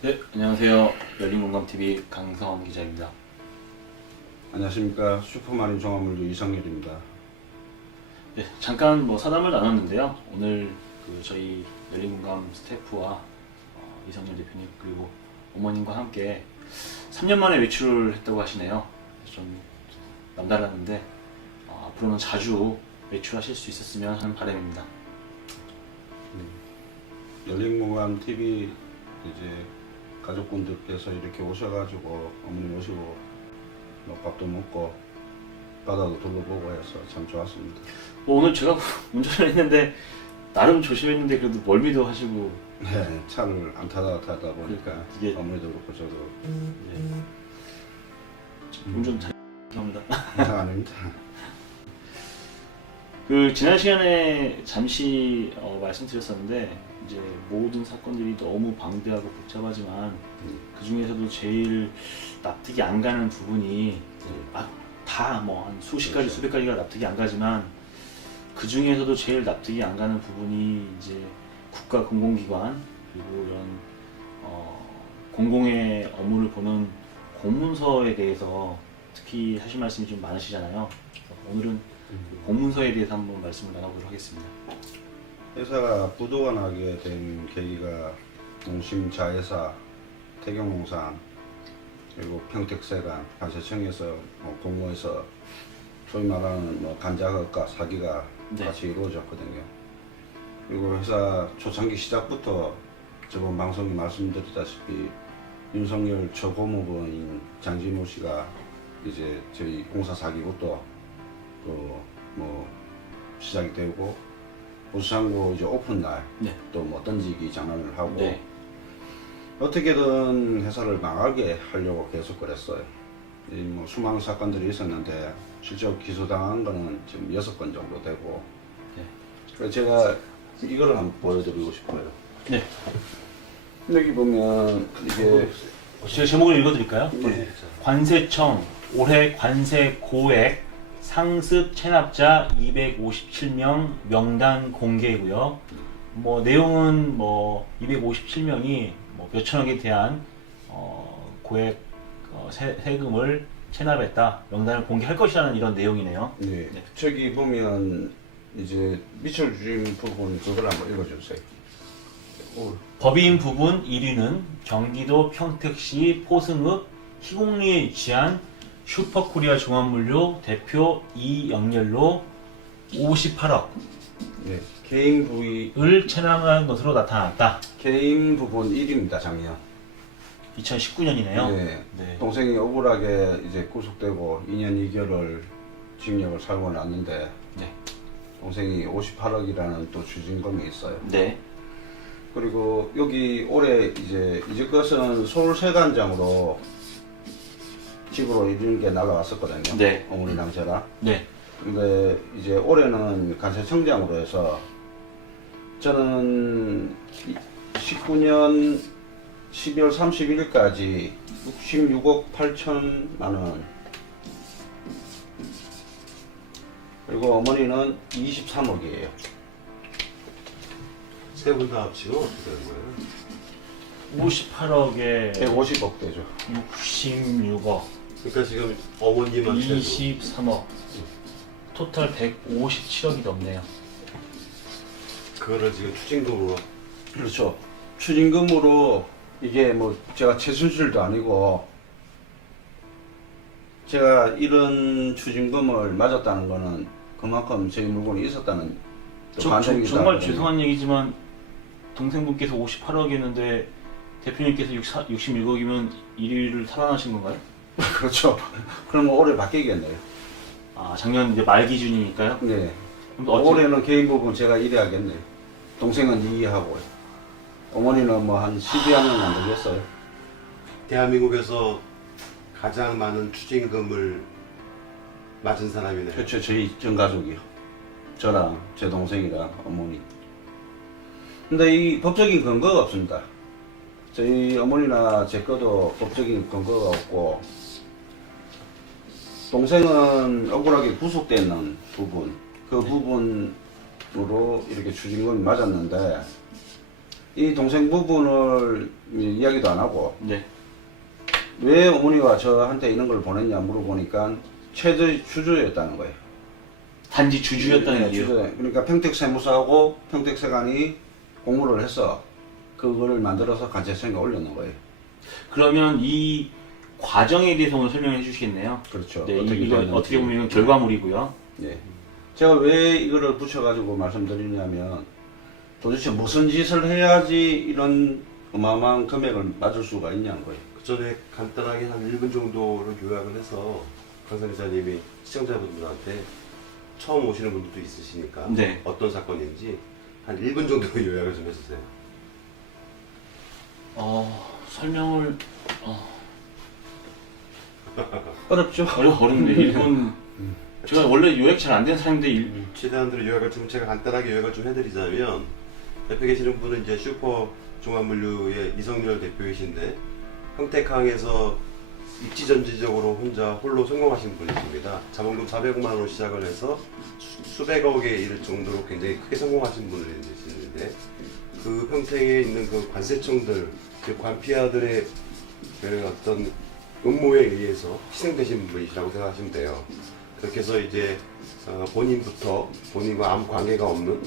네, 안녕하세요. 열린공감TV 강성원 기자입니다. 안녕하십니까. 슈퍼마린 종합물류 이성열입니다. 네, 잠깐 사담을 나눴는데요. 오늘 저희 열린공감 스태프와 이성열 대표님 그리고 어머님과 함께 3년 만에 외출을 했다고 하시네요. 좀 남달랐는데 앞으로는 자주 외출하실 수 있었으면 하는 바람입니다. 열린공감 TV 이제 가족분들께서 이렇게 오셔가지고 어머니 모시고 뭐 밥도 먹고 바다도 둘러보고 해서 참 좋았습니다. 오늘 제가 운전을 했는데 나름 조심했는데 그래도 멀미도 하시고 네, 차를 안 타다 보니까 이게 어머니도 그렇고 저도 운전 잘 합니다. 아닙니다. 지난 시간에 잠시 말씀드렸었는데 이제 모든 사건들이 너무 방대하고 복잡하지만 그 중에서도 제일 납득이 안 가는 부분이 다 한 수십 가지 그렇죠. 수백 가지가 납득이 안 가지만 그 중에서도 제일 납득이 안 가는 부분이 이제 국가 공공기관 그리고 이런 공공의 업무를 보는 공문서에 대해서 특히 하실 말씀이 좀 많으시잖아요. 그래서 오늘은 공문서에 대해서 한번 말씀을 나눠보도록 하겠습니다. 회사가 부도가 나게 된 계기가 농심자회사, 태경농산, 그리고 평택세관, 관세청에서 공모해서 소위 말하는 간자극과 사기가 네. 같이 이루어졌거든요. 그리고 회사 초창기 시작부터 저번 방송에 말씀드렸다시피 윤석열 처고무부인 장진호 씨가 이제 저희 공사 사기부터 또 시작이 되고 보수창고 이제 오픈 날 또 네. 던지기 장난을 하고 네. 어떻게든 회사를 망하게 하려고 계속 그랬어요. 수많은 사건들이 있었는데 실제로 기소당한 거는 지금 6건 정도 되고 네. 그래서 제가 이거를 한번 보여드리고 싶어요. 네. 여기 보면 이게 제가 제목을 읽어드릴까요? 네. 관세청 올해 관세 고액 상습 체납자 257명 명단 공개고요. 내용은 257명이 몇천억에 대한 고액 세금을 체납했다. 명단을 공개할 것이라는 이런 내용이네요. 네. 네. 저기 보면 이제 미철 주임 부분 그걸 한번 읽어주세요. 법인 부분 1위는 경기도 평택시 포승읍 희곡리에 위치한 슈퍼코리아 종합물류 대표 이영렬로 58억을 네. 개인 부위 체납한 것으로 나타났다. 개인 부분 1위입니다. 작년. 2019년이네요. 네. 네. 동생이 억울하게 이제 구속되고 2년 2개월을 징역을 살고 났는데 네. 동생이 58억이라는 또 추징금이 있어요. 네. 그리고 여기 올해 이제 것은 서울세관장으로 집으로 이런 게 날아왔었거든요. 네. 어머니랑 저랑. 네. 근데 이제 올해는 관세청장으로 해서 저는 19년 12월 31일까지 66억 8천만 원 그리고 어머니는 23억이에요. 세 분 다 합치고 어떻게 되는 거예요? 58억에 150억 되죠. 66억, 그러니까 지금 어머님한테도 23억, 토탈 157억이 넘네요. 그거를 지금 추징금으로 그렇죠. 추징금으로 이게 제가 최순실도 아니고 제가 이런 추징금을 맞았다는 거는 그만큼 제 물건이 있었다는 반증이다. 정말 죄송한 얘기지만 동생분께서 58억이었는데 대표님께서 66억이면 1위를 탈환하신 건가요? 그렇죠. 그러면 올해 바뀌겠네요. 작년 이제 말 기준이니까요. 네. 그럼 올해는 개인 부분 제가 1위 하겠네요. 동생은 2위 하고 어머니는 한 12학년 안 되겠어요. 대한민국에서 가장 많은 추징금을 맞은 사람이네요. 그렇죠. 저희 전 가족이요. 저랑 제 동생이랑 어머니. 근데 이 법적인 근거가 없습니다. 저희 어머니나 제 거도 법적인 근거가 없고 동생은 억울하게 구속되는 부분 그 부분으로 이렇게 추징금이 맞았는데 이 동생 부분을 이야기도 안 하고 네. 왜 어머니가 저한테 이런 걸 보냈냐 물어보니까 최대 주주였다는 거예요. 단지 주주였다는 얘기예요. 주주. 그러니까 평택세무서하고 평택세관이 공모를 해서 그거를 만들어서 관세청에 올려놓은 거예요. 그러면 이 과정에 대해서 오늘 설명해 주시겠네요. 그렇죠. 네, 어떻게 이거 됐는지. 어떻게 보면 이건 결과물이고요. 네. 제가 왜 이거를 붙여가지고 말씀드리냐면 도대체 무슨 짓을 해야지 이런 어마어마한 금액을 맞을 수가 있냐는 거예요. 그 전에 간단하게 한 1분 정도를 요약을 해서 강산 기자님이 시청자분들한테 처음 오시는 분들도 있으시니까 네. 어떤 사건인지 한 1분 정도 요약을 좀 해주세요. 설명을 어렵죠? 어렵네. 일본 제가 원래 요약 잘 안 되는 사람인데 최대한으로 요약을 좀 제가 간단하게 요약을 좀 해드리자면 옆에 계시는 분은 이제 슈퍼 종합물류의 이성열 대표이신데 평택항에서 입지전지적으로 혼자 홀로 성공하신 분이십니다. 자본금 400만 원으로 시작을 해서 수백억에 이를 정도로 굉장히 크게 성공하신 분이신데 그 평택에 있는 그 관세청들, 그 관피아들의 그 어떤 음모에 의해서 희생되신 분이시라고 생각하시면 돼요. 그렇게 해서 이제 본인부터 본인과 아무 관계가 없는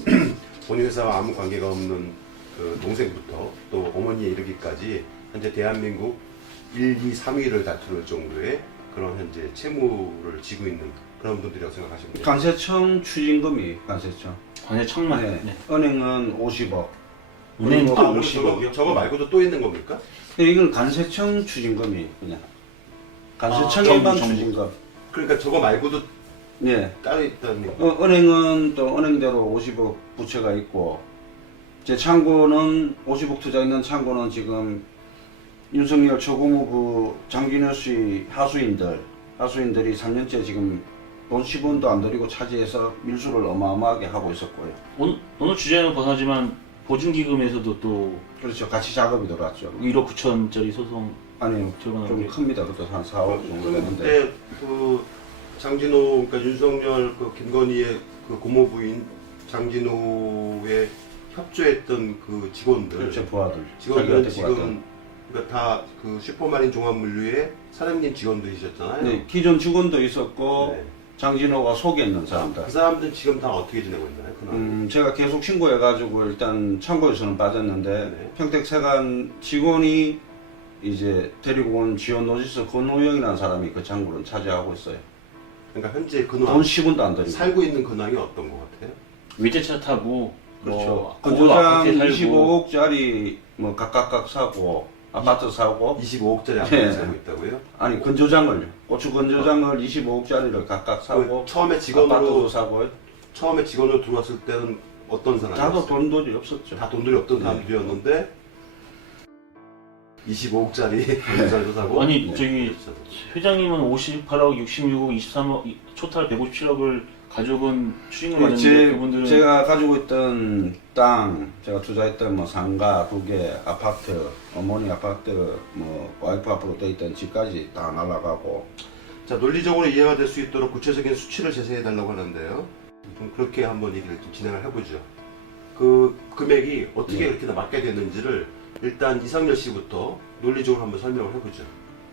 본인 회사와 아무 관계가 없는 그 동생부터 또 어머니에 이르기까지 현재 대한민국 1, 2, 3위를 다툴 정도의 그런 현재 채무를 지고 있는 그런 분들이라고 생각하시면 돼요. 관세청 추징금이 관세청. 관세청만. 네. 네. 은행은 50억. 은행도 그리고 50억이요? 저거 말고도 또 있는 겁니까? 이건 관세청 추징금이 그냥 정부, 관세청에만 정부. 추징금. 그러니까 저거 말고도 네. 따로 있다는 거. 은행은 또 은행대로 50억 부채가 있고 제 창고는 50억 투자 있는 창고는 지금 윤석열 초공무부 장진호 씨 하수인들이 3년째 지금 돈 10원도 안 들이고 차지해서 밀수를 어마어마하게 하고 있었고요. 오늘 주제는 벗어나지만 보증기금에서도 또 그렇죠. 같이 작업이 들어왔죠. 1억 9천짜리 소송 아니 들어가는 좀 게- 큽니다. 그것도 한 4억 정도 되는데. 그때 그 장진호, 그러니까 윤석열 그 김건희의 그 고모부인 장진호에 협조했던 그 직원들, 그렇죠. 부하들. 직원들은 자기한테 부하들. 지금 그러니까 다 그 슈퍼마린 종합물류의 사장님 직원들이셨잖아요. 네, 기존 직원도 있었고 네. 장진호가 속에 있는 사람들. 그 사람들 지금 다 어떻게 지내고 있나요? 그날? 제가 계속 신고해가지고 일단 창고에서는 빠졌는데 네. 평택세관 직원이 이제 데리고 온 지원 노지스 권호영이라는 사람이 그 창고를 차지하고 있어요. 그러니까 현재 돈 근황 10원도 안 들이고. 살고 있는 근황이 어떤 것 같아요? 외제차 타고 그렇죠. 뭐 건조장 고급 아파트에 살고 25억짜리 뭐 각각 사고 아파트 사고 25억짜리 아파트 네. 살고 있다고요? 아니 건조장을 고추 건조장을 25억짜리를 각각 사고 그 처음에 아파트도 직원으로 사고 들어왔을 때는 어떤 사람이었어요? 다도 돈이 없었죠. 다 돈들이 없던 네. 사람들이었는데 25억짜리 건설도 사고 아니 네. 저기 회장님은 58억, 66억, 23억, 토탈 157억을 가족은 추징을 받는데 그분들은 제가 가지고 있던 땅, 제가 투자했던 뭐 상가 2개, 아파트, 어머니 아파트, 뭐 와이프 앞으로 돼 있던 집까지 다 날아가고. 자, 논리적으로 이해가 될 수 있도록 구체적인 수치를 제시해 달라고 하는데요. 좀 그렇게 한번 얘기를 좀 진행을 해보죠. 그 금액이 어떻게 네. 이렇게 맞게 됐는지를 일단 이상열 씨부터 논리적으로 한번 설명을 해보죠.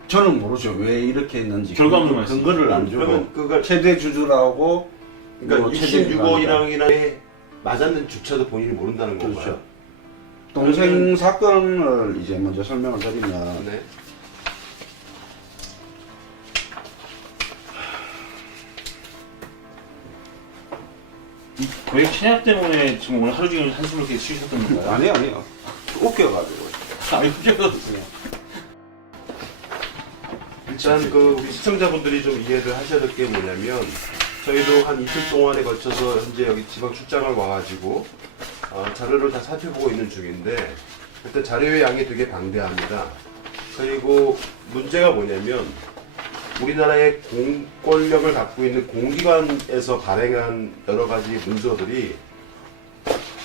저는 모르죠. 왜 이렇게 했는지. 결과물 말씀. 근거를 안 주고. 그러면 그걸 최대 주주라고. 그러니까 뭐 최대 66억이랑에 맞았는 주체도 본인이 모른다는 건가요? 그렇죠. 동생 사건을 이제 먼저 설명을 드리면. 네. 이 고액 체납 때문에 지금 오늘 하루 종일 한숨을 이렇게 쉬셨던 건가요? 아니에요. 웃겨가지고. 아니 웃겨서 일단 그 우리 시청자분들이 좀 이해를 하셔야 될 게 뭐냐면 저희도 한 이틀 동안에 걸쳐서 현재 여기 지방 출장을 와가지고 자료를 다 살펴보고 있는 중인데 일단 자료의 양이 되게 방대합니다. 그리고 문제가 뭐냐면 우리나라의 공권력을 갖고 있는 공기관에서 발행한 여러 가지 문서들이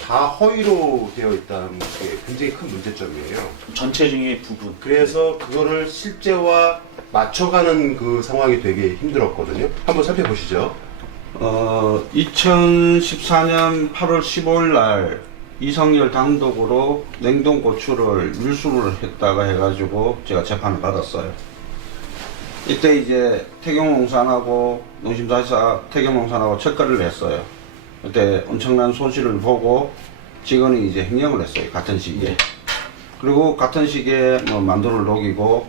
다 허위로 되어 있다는 게 굉장히 큰 문제점이에요. 전체 중에 부분. 그래서 그거를 실제와 맞춰가는 그 상황이 되게 힘들었거든요. 한번 살펴보시죠. 2014년 8월 15일 날 이성열 단독으로 냉동고추를 밀수를 했다가 해가지고 제가 재판을 받았어요. 이때 이제 태경농산하고 농심사에서 태경농산하고 첫거래를 했어요. 그때 엄청난 손실을 보고 직원이 이제 행령을 했어요. 같은 시기에. 네. 그리고 같은 시기에 뭐 만두를 녹이고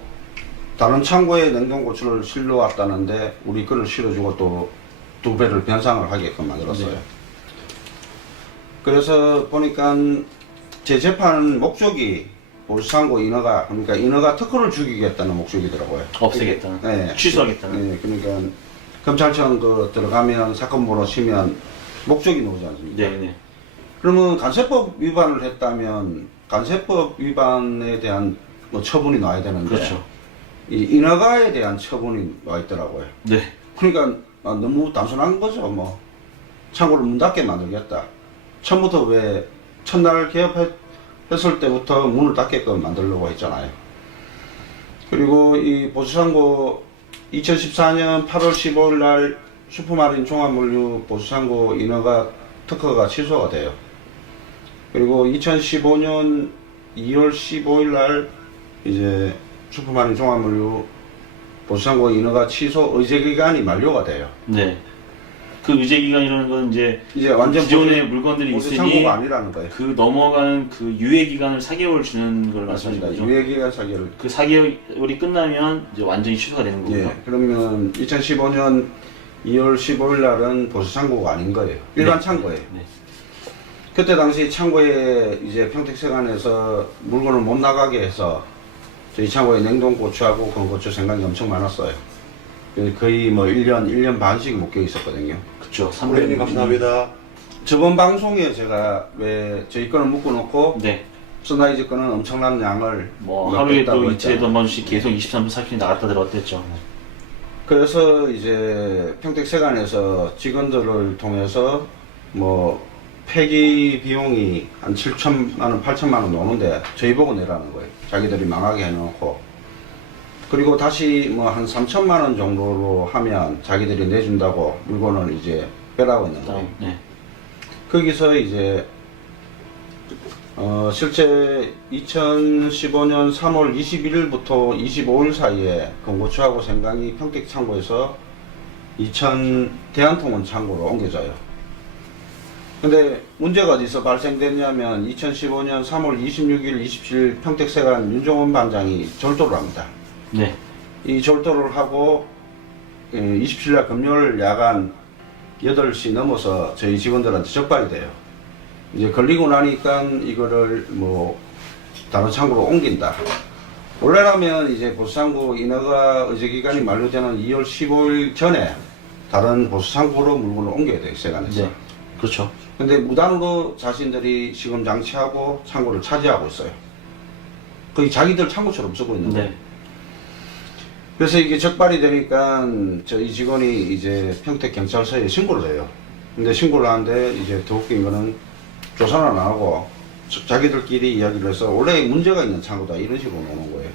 다른 창고에 냉동고추를 실러 왔다는데 우리 거를 실어주고 또 2배를 변상을 하게끔 만들었어요. 네. 그래서 보니까 제 재판 목적이 보수상고 인허가, 그러니까 인허가 특허를 죽이겠다는 목적이더라고요. 없애겠다는, 네. 취소하겠다는. 네, 그러니까 검찰청 그 들어가면 사건 번호 치면 목적이 나오지 않습니까? 네네. 그러면 간세법 위반을 했다면 간세법 위반에 대한 뭐 처분이 나와야 되는데 그렇죠. 이 인허가에 대한 처분이 와 있더라고요. 네. 그러니까 너무 단순한 거죠. 뭐 창고를 문 닫게 만들겠다. 처음부터 왜 첫날 개업했을 때부터 문을 닫게끔 만들려고 했잖아요. 그리고 이 보수상고 2014년 8월 15일 날 슈퍼마린 종합물류 보수상고 인허가 특허가 취소가 돼요. 그리고 2015년 2월 15일 날 이제 슈퍼마린 종합물류 보수상고 인허가 취소 의제 기간이 만료가 돼요. 네. 그 의제 기간이라는 건 이제 완전 기존의 물건들이 보수 있으니 창고가 아니라는 거예요. 그 넘어가는 그 유예 기간을 4개월 주는 걸 말씀하시는 맞습니다. 거죠? 유예기간 4개월. 그 4개월이 끝나면 이제 완전히 취소가 되는 거고요. 예. 그러면 2015년 2월 15일 날은 보수 창고가 아닌 거예요. 일반 네. 창고예요. 네. 그때 당시 창고에 이제 평택세관에서 물건을 못 나가게 해서 저희 창고에 냉동고추하고 건고추 생각이 엄청 많았어요. 거의 뭐 1년 반씩 묶여 있었거든요. 그렇죠. 올해님 감사합니다. 저번 방송에 제가 왜 저희 거는 묶어놓고 네. 선라이즈 거는 엄청난 양을 뭐 하루에도 넣겠다고 이틀에도 한 번씩 계속 23분 40분이 나갔다 들어왔댔죠. 그래서 이제 평택세관에서 직원들을 통해서 뭐 폐기 비용이 한 7천만 원, 8천만 원 노는데 저희 보고 내라는 거예요. 자기들이 망하게 해놓고. 그리고 다시 뭐 한 3천만 원 정도로 하면 자기들이 내준다고 물건을 이제 빼라고 했는 거예요. 네. 거기서 이제 실제 2015년 3월 21일부터 25일 사이에 건고추하고 생강이 평택 창고에서 이천 대한통운 창고로 옮겨져요. 근데 문제가 어디서 발생됐냐면 2015년 3월 26일, 27일 평택세관 윤종원 반장이 졸도를 합니다. 네. 이 졸도를 하고 27일 금요일 야간 8시 넘어서 저희 직원들한테 적발이 돼요. 이제 걸리고 나니까 이거를 뭐 다른 창고로 옮긴다. 원래라면 이제 보수창고 인허가 의제 기간이 만료되는 2월 15일 전에 다른 보수창고로 물건을 옮겨야 돼요, 세관에서. 네. 그렇죠. 근데 무단으로 자신들이 지금 장치하고 창고를 차지하고 있어요. 거의 자기들 창고처럼 쓰고 있는 거예요. 네. 그래서 이게 적발이 되니까 저희 직원이 이제 평택경찰서에 신고를 해요. 근데 신고를 하는데 이제 더 웃긴 거는 조사는 안 하고 자기들끼리 이야기를 해서 원래 문제가 있는 창고다 이런 식으로 나오는 거예요.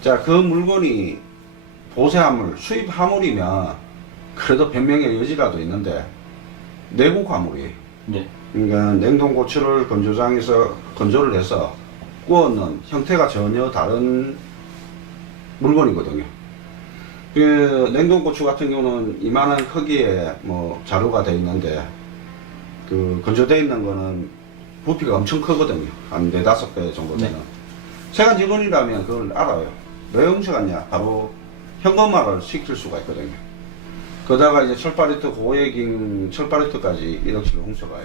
자, 그 물건이 보세화물, 수입 화물이면 그래도 변명의 여지라도 있는데 내국 화물이에요. 네. 그러니까 냉동고추를 건조장에서 건조를 해서 구워놓은 형태가 전혀 다른 물건이거든요. 그 냉동고추 같은 경우는 이만한 크기에 뭐 자루가 되어 있는데 그 건조되어 있는 거는 부피가 엄청 크거든요. 한 4-5배 정도 되는. 네. 세관 직원이라면 그걸 알아요. 왜 훔쳐갔냐? 바로 현금화를 시킬 수가 있거든요. 그러다가 이제 철파리트 고액인 철파리트까지 1억씩을 훔쳐가요.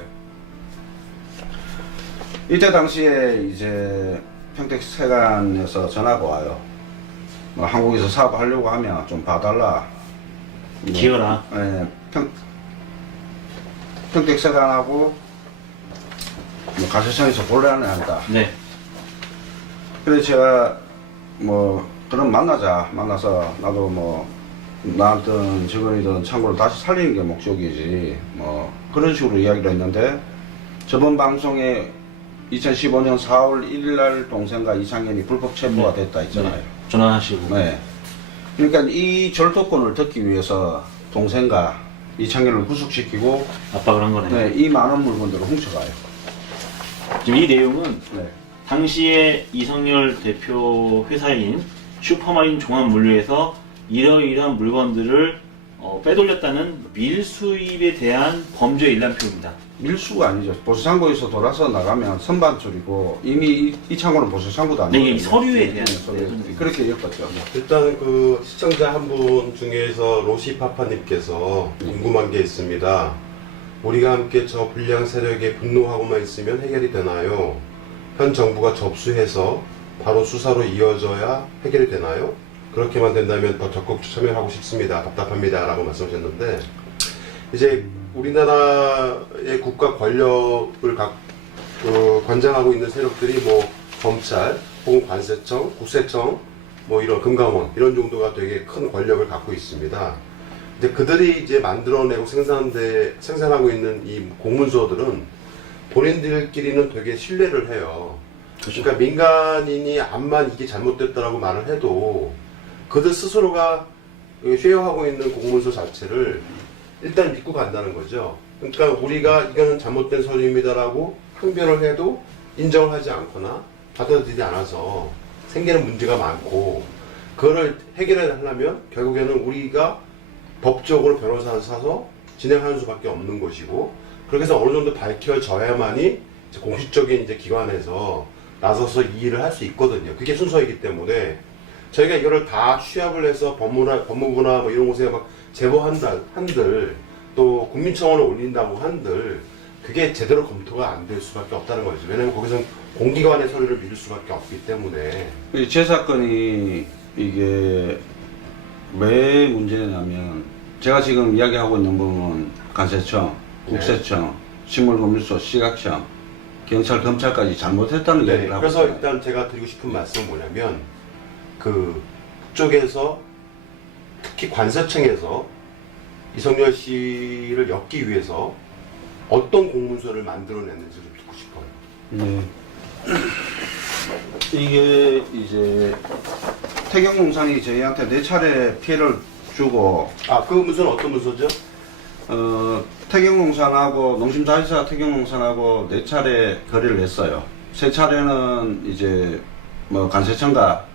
이때 당시에 이제 평택세관에서 전화가 와요. 뭐 한국에서 사업하려고 하면 좀 봐달라. 뭐, 기어라. 예, 평택세관하고 뭐 가시청에서 본래안을 한다. 네. 그래서 제가 뭐 그럼 만나서 나도 뭐 나한테 직원이든 창고를 다시 살리는 게 목적이지 뭐 그런 식으로 이야기를 했는데 저번 방송에 2015년 4월 1일 날 동생과 이창현이 불법 체포가 됐다 했잖아요. 네. 전화하시고. 네. 그러니까 이 절도권을 듣기 위해서 동생과 이창현을 구속시키고 압박을 한 거네요. 네, 이 많은 물건들을 훔쳐가요. 지금 이 내용은 네. 당시에 이성열 대표 회사인 슈퍼마린 종합물류에서 이러이러한 물건들을 빼돌렸다는 밀수입에 대한 범죄 일람표입니다. 밀수가 아니죠. 보수창고에서 돌아서 나가면 선반줄이고 이미 이 창고는 보수창고도 아니고. 네, 이게 서류에 대한 그렇게 엮었죠. 일단 그 시청자 한 분 중에서 로시파파님께서 궁금한 게 있습니다. 우리가 함께 저 불량 세력에 분노하고만 있으면 해결이 되나요? 현 정부가 접수해서 바로 수사로 이어져야 해결이 되나요? 그렇게만 된다면 더 적극 참여하고 싶습니다. 답답합니다. 라고 말씀하셨는데, 이제 우리나라의 국가 권력을 관장하고 있는 세력들이 뭐 검찰, 혹은 관세청, 국세청, 뭐 이런 금감원 이런 정도가 되게 큰 권력을 갖고 있습니다. 근데 그들이 이제 만들어내고 생산하고 있는 이 공문서들은 본인들끼리는 되게 신뢰를 해요. 그러니까 민간인이 암만 이게 잘못됐다라고 말을 해도 그들 스스로가 쉐어하고 있는 공문서 자체를 일단 믿고 간다는 거죠. 그러니까 우리가 이거는 잘못된 서류입니다라고 항변을 해도 인정을 하지 않거나 받아들이지 않아서 생기는 문제가 많고, 그거를 해결하려면 결국에는 우리가 법적으로 변호사를 사서 진행하는 수밖에 없는 것이고, 그렇게 해서 어느 정도 밝혀져야만이 이제 공식적인 이제 기관에서 나서서 이 일을 할 수 있거든요. 그게 순서이기 때문에 저희가 이거를 다 취합을 해서 법무부나 뭐 이런 곳에 막 제보한들, 또 국민청원을 올린다고 한들, 그게 제대로 검토가 안 될 수밖에 없다는 거죠. 왜냐면 거기서는 공기관의 서류를 믿을 수밖에 없기 때문에. 제 사건이 이게 왜 문제냐면, 제가 지금 이야기하고 있는 부분은 관세청, 국세청, 식물검출소, 시각청, 경찰, 검찰까지 잘못했다는 네, 얘기를 하고 그래서 있어요. 일단 제가 드리고 싶은 말씀은 뭐냐면, 그쪽에서 특히 관세청에서 이성열 씨를 엮기 위해서 어떤 공문서를 만들어냈는지 좀 듣고 싶어요. 네. 이게 이제 태경농산이 저희한테 4차례 피해를 주고, 그 문서는 어떤 문서죠? 태경농산하고 농심자회사 태경농산하고 4차례 거래를 했어요. 3차례는 이제 뭐 관세청과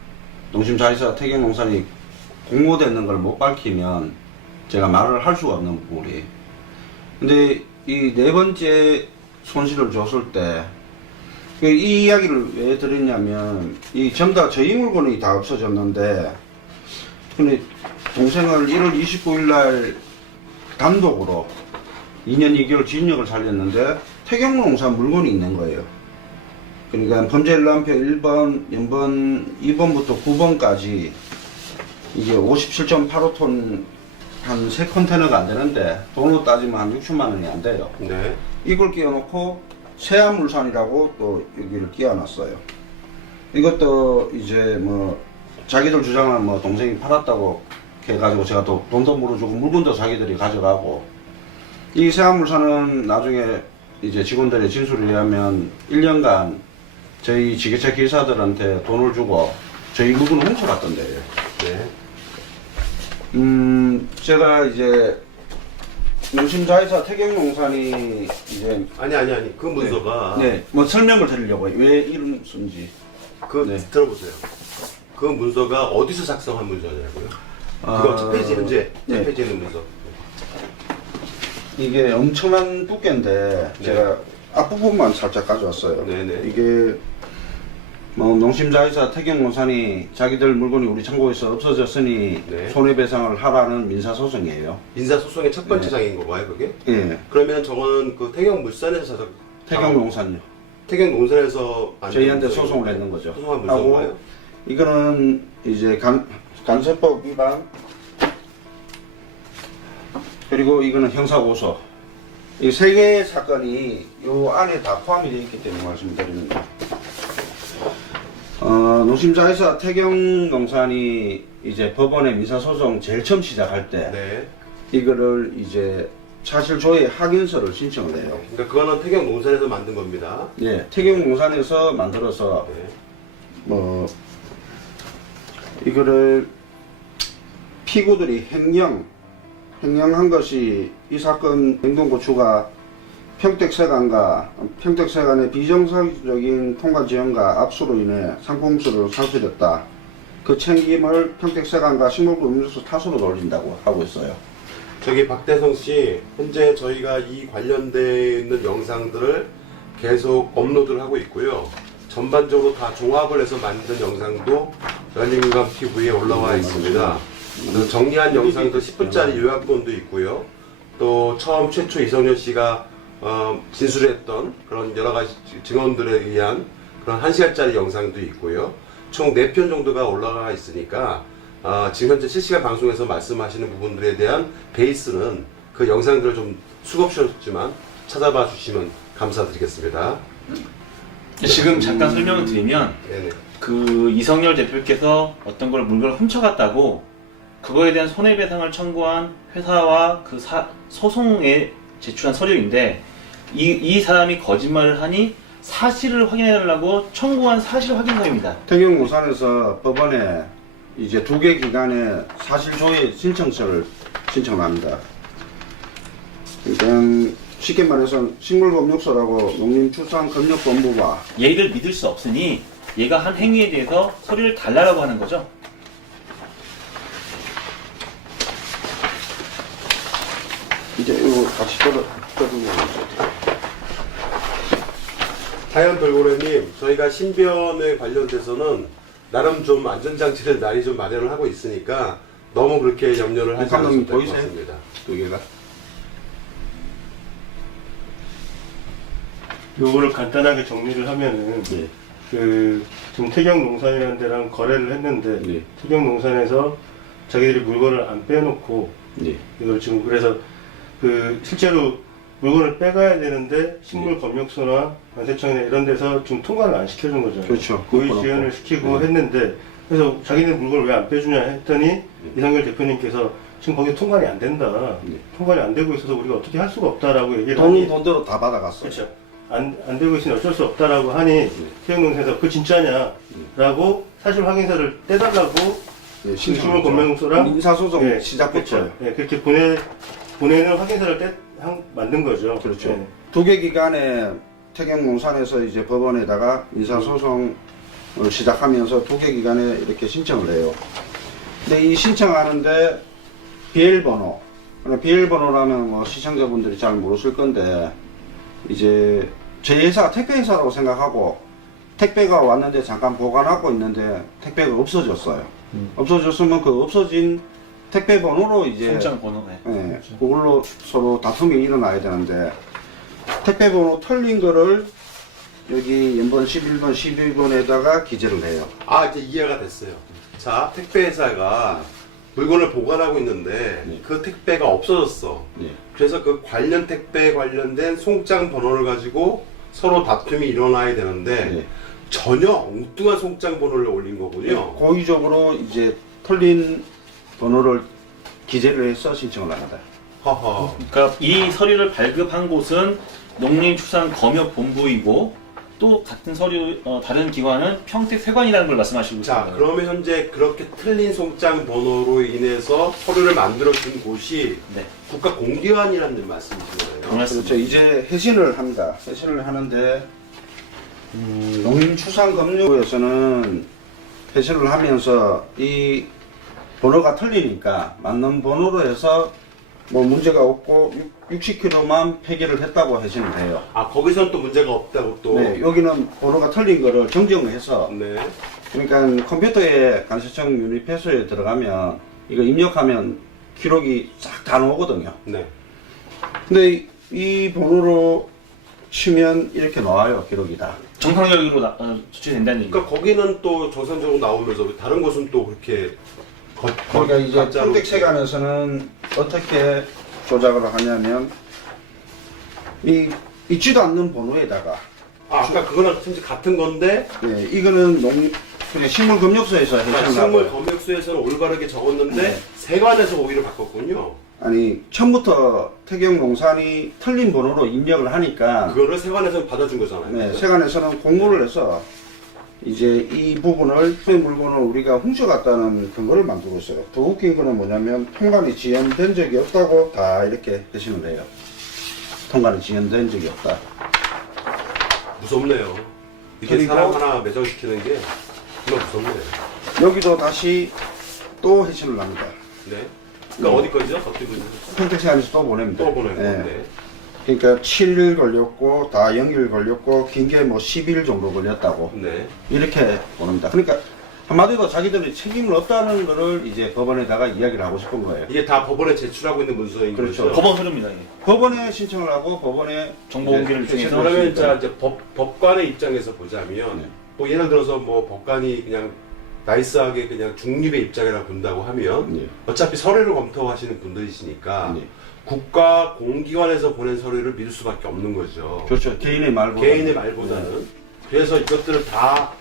농심자회사 태경농산이 공모되는 걸 못 밝히면 제가 말을 할 수가 없는 부분이. 근데 이 4번째 손실을 줬을 때 이 이야기를 왜 드렸냐면, 이 전부 다 저희 물건이 다 없어졌는데, 근데 동생을 1월 29일 날 단독으로 2년 2개월 징역을 살렸는데 태경농산 물건이 있는 거예요. 그러니까 범죄일람표 1번, 연번 2번부터 9번까지 이게 57.85톤 한 3컨테이너가 안 되는데 돈으로 따지면 한 60만 원이 안 돼요. 네. 이걸 끼워놓고 세안물산이라고 또 여기를 끼워놨어요. 이것도 이제 뭐 자기들 주장은 뭐 동생이 팔았다고 해가지고 제가 또 돈도 물어주고 물건도 자기들이 가져가고, 이 세안물산은 나중에 이제 직원들의 진술에 의하면 1년간 저희 지게차 기사들한테 돈을 주고 저희 물건을 훔쳐갔던데요. 네. 제가 이제 농심자회사 태경농산이 이제 아니. 그 문서가. 네, 뭐 설명을 드리려고요. 왜 이름 쓴지. 네. 들어보세요. 그 문서가 어디서 작성한 문서냐고요? 그거 첫 페이지, 현재 첫 네. 페이지에 있는 문서. 이게 엄청난 두께인데 네. 제가 앞부분만 살짝 가져왔어요. 네네. 이게 뭐 농심자회사 태경농산이 자기들 물건이 우리 창고에서 없어졌으니 네. 손해배상을 하라는 민사소송이에요. 민사소송의 첫 번째 네. 장인 건가요, 그게? 예. 그러면 저거는 그 태경물산에서 태경농산요. 태경농산에서 저희한테 소송을 냈는 거죠. 소송한 문서인가요? 이거는 이제 간세법 위반, 그리고 이거는 형사고소. 이 3개의 사건이 요 안에 다 포함이 되어 있기 때문에 말씀드리는 거예요. 농심자회사 태경농산이 이제 법원에 민사소송 제일 처음 시작할 때 네. 이거를 이제 사실조회 확인서를 신청을 해요. 그러니까 그거는 태경농산에서 만든 겁니다. 예, 태경농산에서 만들어서 네. 뭐 이거를 피고들이 횡령한 것이 이 사건 행동고추가 평택세관과 평택세관의 비정상적인 통관 지원과 압수로 인해 상품수를 상실했다. 그 책임을 평택세관과 식물금융소 탓으로 돌린다고 하고 있어요. 저기 박대성 씨, 현재 저희가 이 관련되어 있는 영상들을 계속 업로드를 하고 있고요. 전반적으로 다 종합을 해서 만든 영상도 열린공감 TV에 올라와 있습니다. 그래서 정리한 영상도 10분짜리 요약본도 있고요. 또 처음 최초 이성열 씨가 진술했던 그런 여러 가지 증언들에 의한 그런 1시간짜리 영상도 있고요. 총 4편 정도가 올라가 있으니까 지금 현재 실시간 방송에서 말씀하시는 부분들에 대한 베이스는 그 영상들을 좀 수없이지만 찾아봐 주시면 감사드리겠습니다. 지금 잠깐 설명을 드리면 네네. 그 이성열 대표께서 어떤 걸 물건을 훔쳐갔다고 그거에 대한 손해배상을 청구한 회사와 그 소송에 제출한 서류인데 이 사람이 거짓말을 하니 사실을 확인해달라고 청구한 사실 확인서입니다. 태경공산에서 법원에 이제 2개 기관에 사실조회 신청서를 신청합니다. 그러니까 쉽게 말해서 식물검역소라고 농림축산검역본부가 얘를 믿을 수 없으니 얘가 한 행위에 대해서 서류를 달라고 하는 거죠. 이제 이거 같이 떠들고 있어요. 하얀 돌고래님, 저희가 신변에 관련돼서는 나름 좀 안전장치를 많이 좀 마련을 하고 있으니까 너무 그렇게 염려를 하지 않으셔도 될 것 보이세요? 같습니다. 2개가. 요거를 간단하게 정리를 하면은 네. 그 지금 태경농산이라는 데랑 거래를 했는데 네. 태경농산에서 자기들이 물건을 안 빼놓고 네. 이걸 지금 그래서 그 실제로 물건을 빼가야 되는데 식물검역소나 관세청이나 이런 데서 지금 통과를 안 시켜준 거죠. 그렇죠. 고의 그렇구나. 지연을 시키고 네. 했는데 그래서 자기네 물건을 왜 안 빼주냐 했더니 이성열 대표님께서 지금 거기 통관이 안 된다. 네. 통관이 안 되고 있어서 우리가 어떻게 할 수가 없다라고 얘기를 돈은 하니 돈대로 다 받아갔어요. 그렇죠. 안 되고 있으니 어쩔 수 없다라고 하니 태영농사에서 그거 진짜냐라고 사실 확인서를 떼달라고 네, 식물 검명소랑 민사소송 예, 시작부터. 그렇죠. 예, 그렇게 보내는 확인서를 만든 거죠. 그렇죠. 예. 2개 기관에 태경농산에서 이제 법원에다가 민사소송을 시작하면서 2개 기관에 이렇게 신청을 해요. 근데 이 신청하는데 비밀번호, 비밀번호라면 뭐 시청자분들이 잘 모르실 건데 이제 제 회사가 택배회사라고 생각하고 택배가 왔는데 잠깐 보관하고 있는데 택배가 없어졌어요. 없어졌으면 그 없어진 택배 번호로 이제 송장 번호네. 예, 그걸로 서로 다툼이 일어나야 되는데 택배 번호 틀린 거를 여기 연번 11번, 12번에다가 기재를 해요. 이제 이해가 됐어요. 자, 택배회사가 물건을 보관하고 있는데 네. 그 택배가 없어졌어. 네. 그래서 그 관련 택배에 관련된 송장 번호를 가지고 서로 다툼이 일어나야 되는데 네. 전혀 엉뚱한 송장 번호를 올린 거군요. 고의적으로 이제 틀린 번호를 기재를 해서 신청을 합니다. 허허. 그러니까 이 서류를 발급한 곳은 농림축산검역본부이고 또 같은 서류 다른 기관은 평택세관이라는 걸 말씀하시고 자, 있습니다. 그러면 현재 그렇게 틀린 송장 번호로 인해서 서류를 만들어준 곳이 네. 국가공기관이라는 말씀이신 거예요. 맞습니다. 그렇죠. 이제 회신을 합니다. 회신을 하는데 농림축산검역부에서는 회신을 하면서 이 번호가 틀리니까 맞는 번호로 해서 뭐 문제가 없고 60kg만 폐기를 했다고 회신을 해요. 거기서는 또 문제가 없다고 또. 네, 여기는 번호가 틀린 거를 정정해서 네. 그러니까 컴퓨터에 관세청 유니패스에 들어가면 이거 입력하면 기록이 싹 다 나오거든요. 네. 근데 이 번호로 치면 이렇게 나와요, 기록이 다. 정상적으로 조치된다는 얘기죠. 그러니까 거기는 또 정상적으로 나오면서 다른 곳은 또 그렇게 그러니까 이제 가짜로 평택세관에서는 어떻게 조작을 하냐면 이 있지도 않는 번호에다가 아까 그거랑 진짜 같은 건데 예, 이거는 그냥 식물검역소에서 해주는 식물 검역소에서는 올바르게 적었는데 네. 세관에서 오히려 바꿨군요. 아니 처음부터 태경농산이 틀린 번호로 입력을 하니까 그거를 세관에서 받아준 거잖아요. 네, 그죠? 세관에서는 공모를 해서 이제 이 부분을 이 물건을 우리가 훔쳐갔다는 근거를 만들고 있어요. 더 웃긴 거는 뭐냐면 통관이 지연된 적이 없다고 다 이렇게 회신을 해요. 통과는 지연된 적이 없다. 무섭네요. 이게 그리고- 사람 하나 매장시키는 게 정말 무섭네요. 여기도 다시 또 회신을 합니다. 네. 그러니까 어디 거죠? 어떤 분이 평택시안에서 또 보냅니다. 또 보내고. 예. 네. 그러니까 7일 걸렸고 다 0일 걸렸고 긴 게 뭐 10일 정도 걸렸다고 네. 이렇게 보냅니다. 그러니까 한마디로 자기들이 책임을 없다는 거를 이제 법원에다가 이야기를 하고 싶은 거예요. 이게 다 법원에 제출하고 있는 문서인 그렇죠. 거죠. 법원 서류입니다. 이게. 법원에 신청을 하고 법원에 정보 공개를 이제 통해서 회신을 할 그러면 수 있다. 이제 법관의 입장에서 보자면 네. 뭐 예를 들어서 뭐 법관이 그냥 나이스하게 그냥 중립의 입장이라 본다고 하면 네. 어차피 서류를 검토하시는 분들이시니까 네. 국가 공기관에서 보낸 서류를 믿을 수밖에 없는 거죠. 그렇죠. 개인의 말보다 개인의 말보다는. 그래서 이것들을 다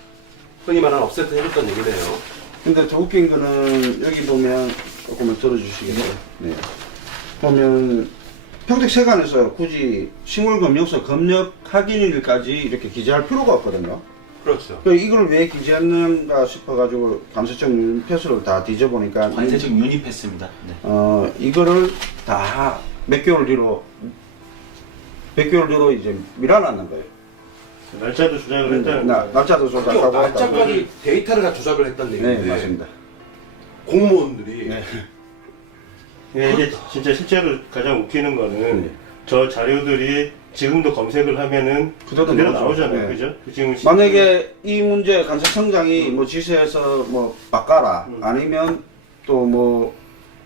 흔히 말하는 업세트 해줬다는 얘기네요. 근데 더 웃긴 거는 여기 보면 조금만 들어주시겠어요? 네. 보면 평택세관에서 굳이 식물검역소 검역 확인일까지 이렇게 기재할 필요가 없거든요. 그렇죠. 그러니까 이걸 왜 기재했는가 싶어가지고 감세청 표수를 다 뒤져보니까 관세청 유니패스입니다. 네. 이거를 다 몇 개월 뒤로 이제 밀어놨는 거예요. 날짜도 조작을 했다는 나, 거예요. 날짜도 그게 조작하고 날짜까지 데이터를 다 조작을 했다는 네, 얘기인데 맞습니다. 공무원들이 네. 예, 이게 진짜 실제로 가장 웃기는 거는 네. 저 자료들이 지금도 검색을 하면은 그대로 그대로 나오죠. 나오잖아요. 네. 그죠? 지금 만약에 이 문제 간세청장이 뭐 지시해서 뭐 바꿔라 아니면 또 뭐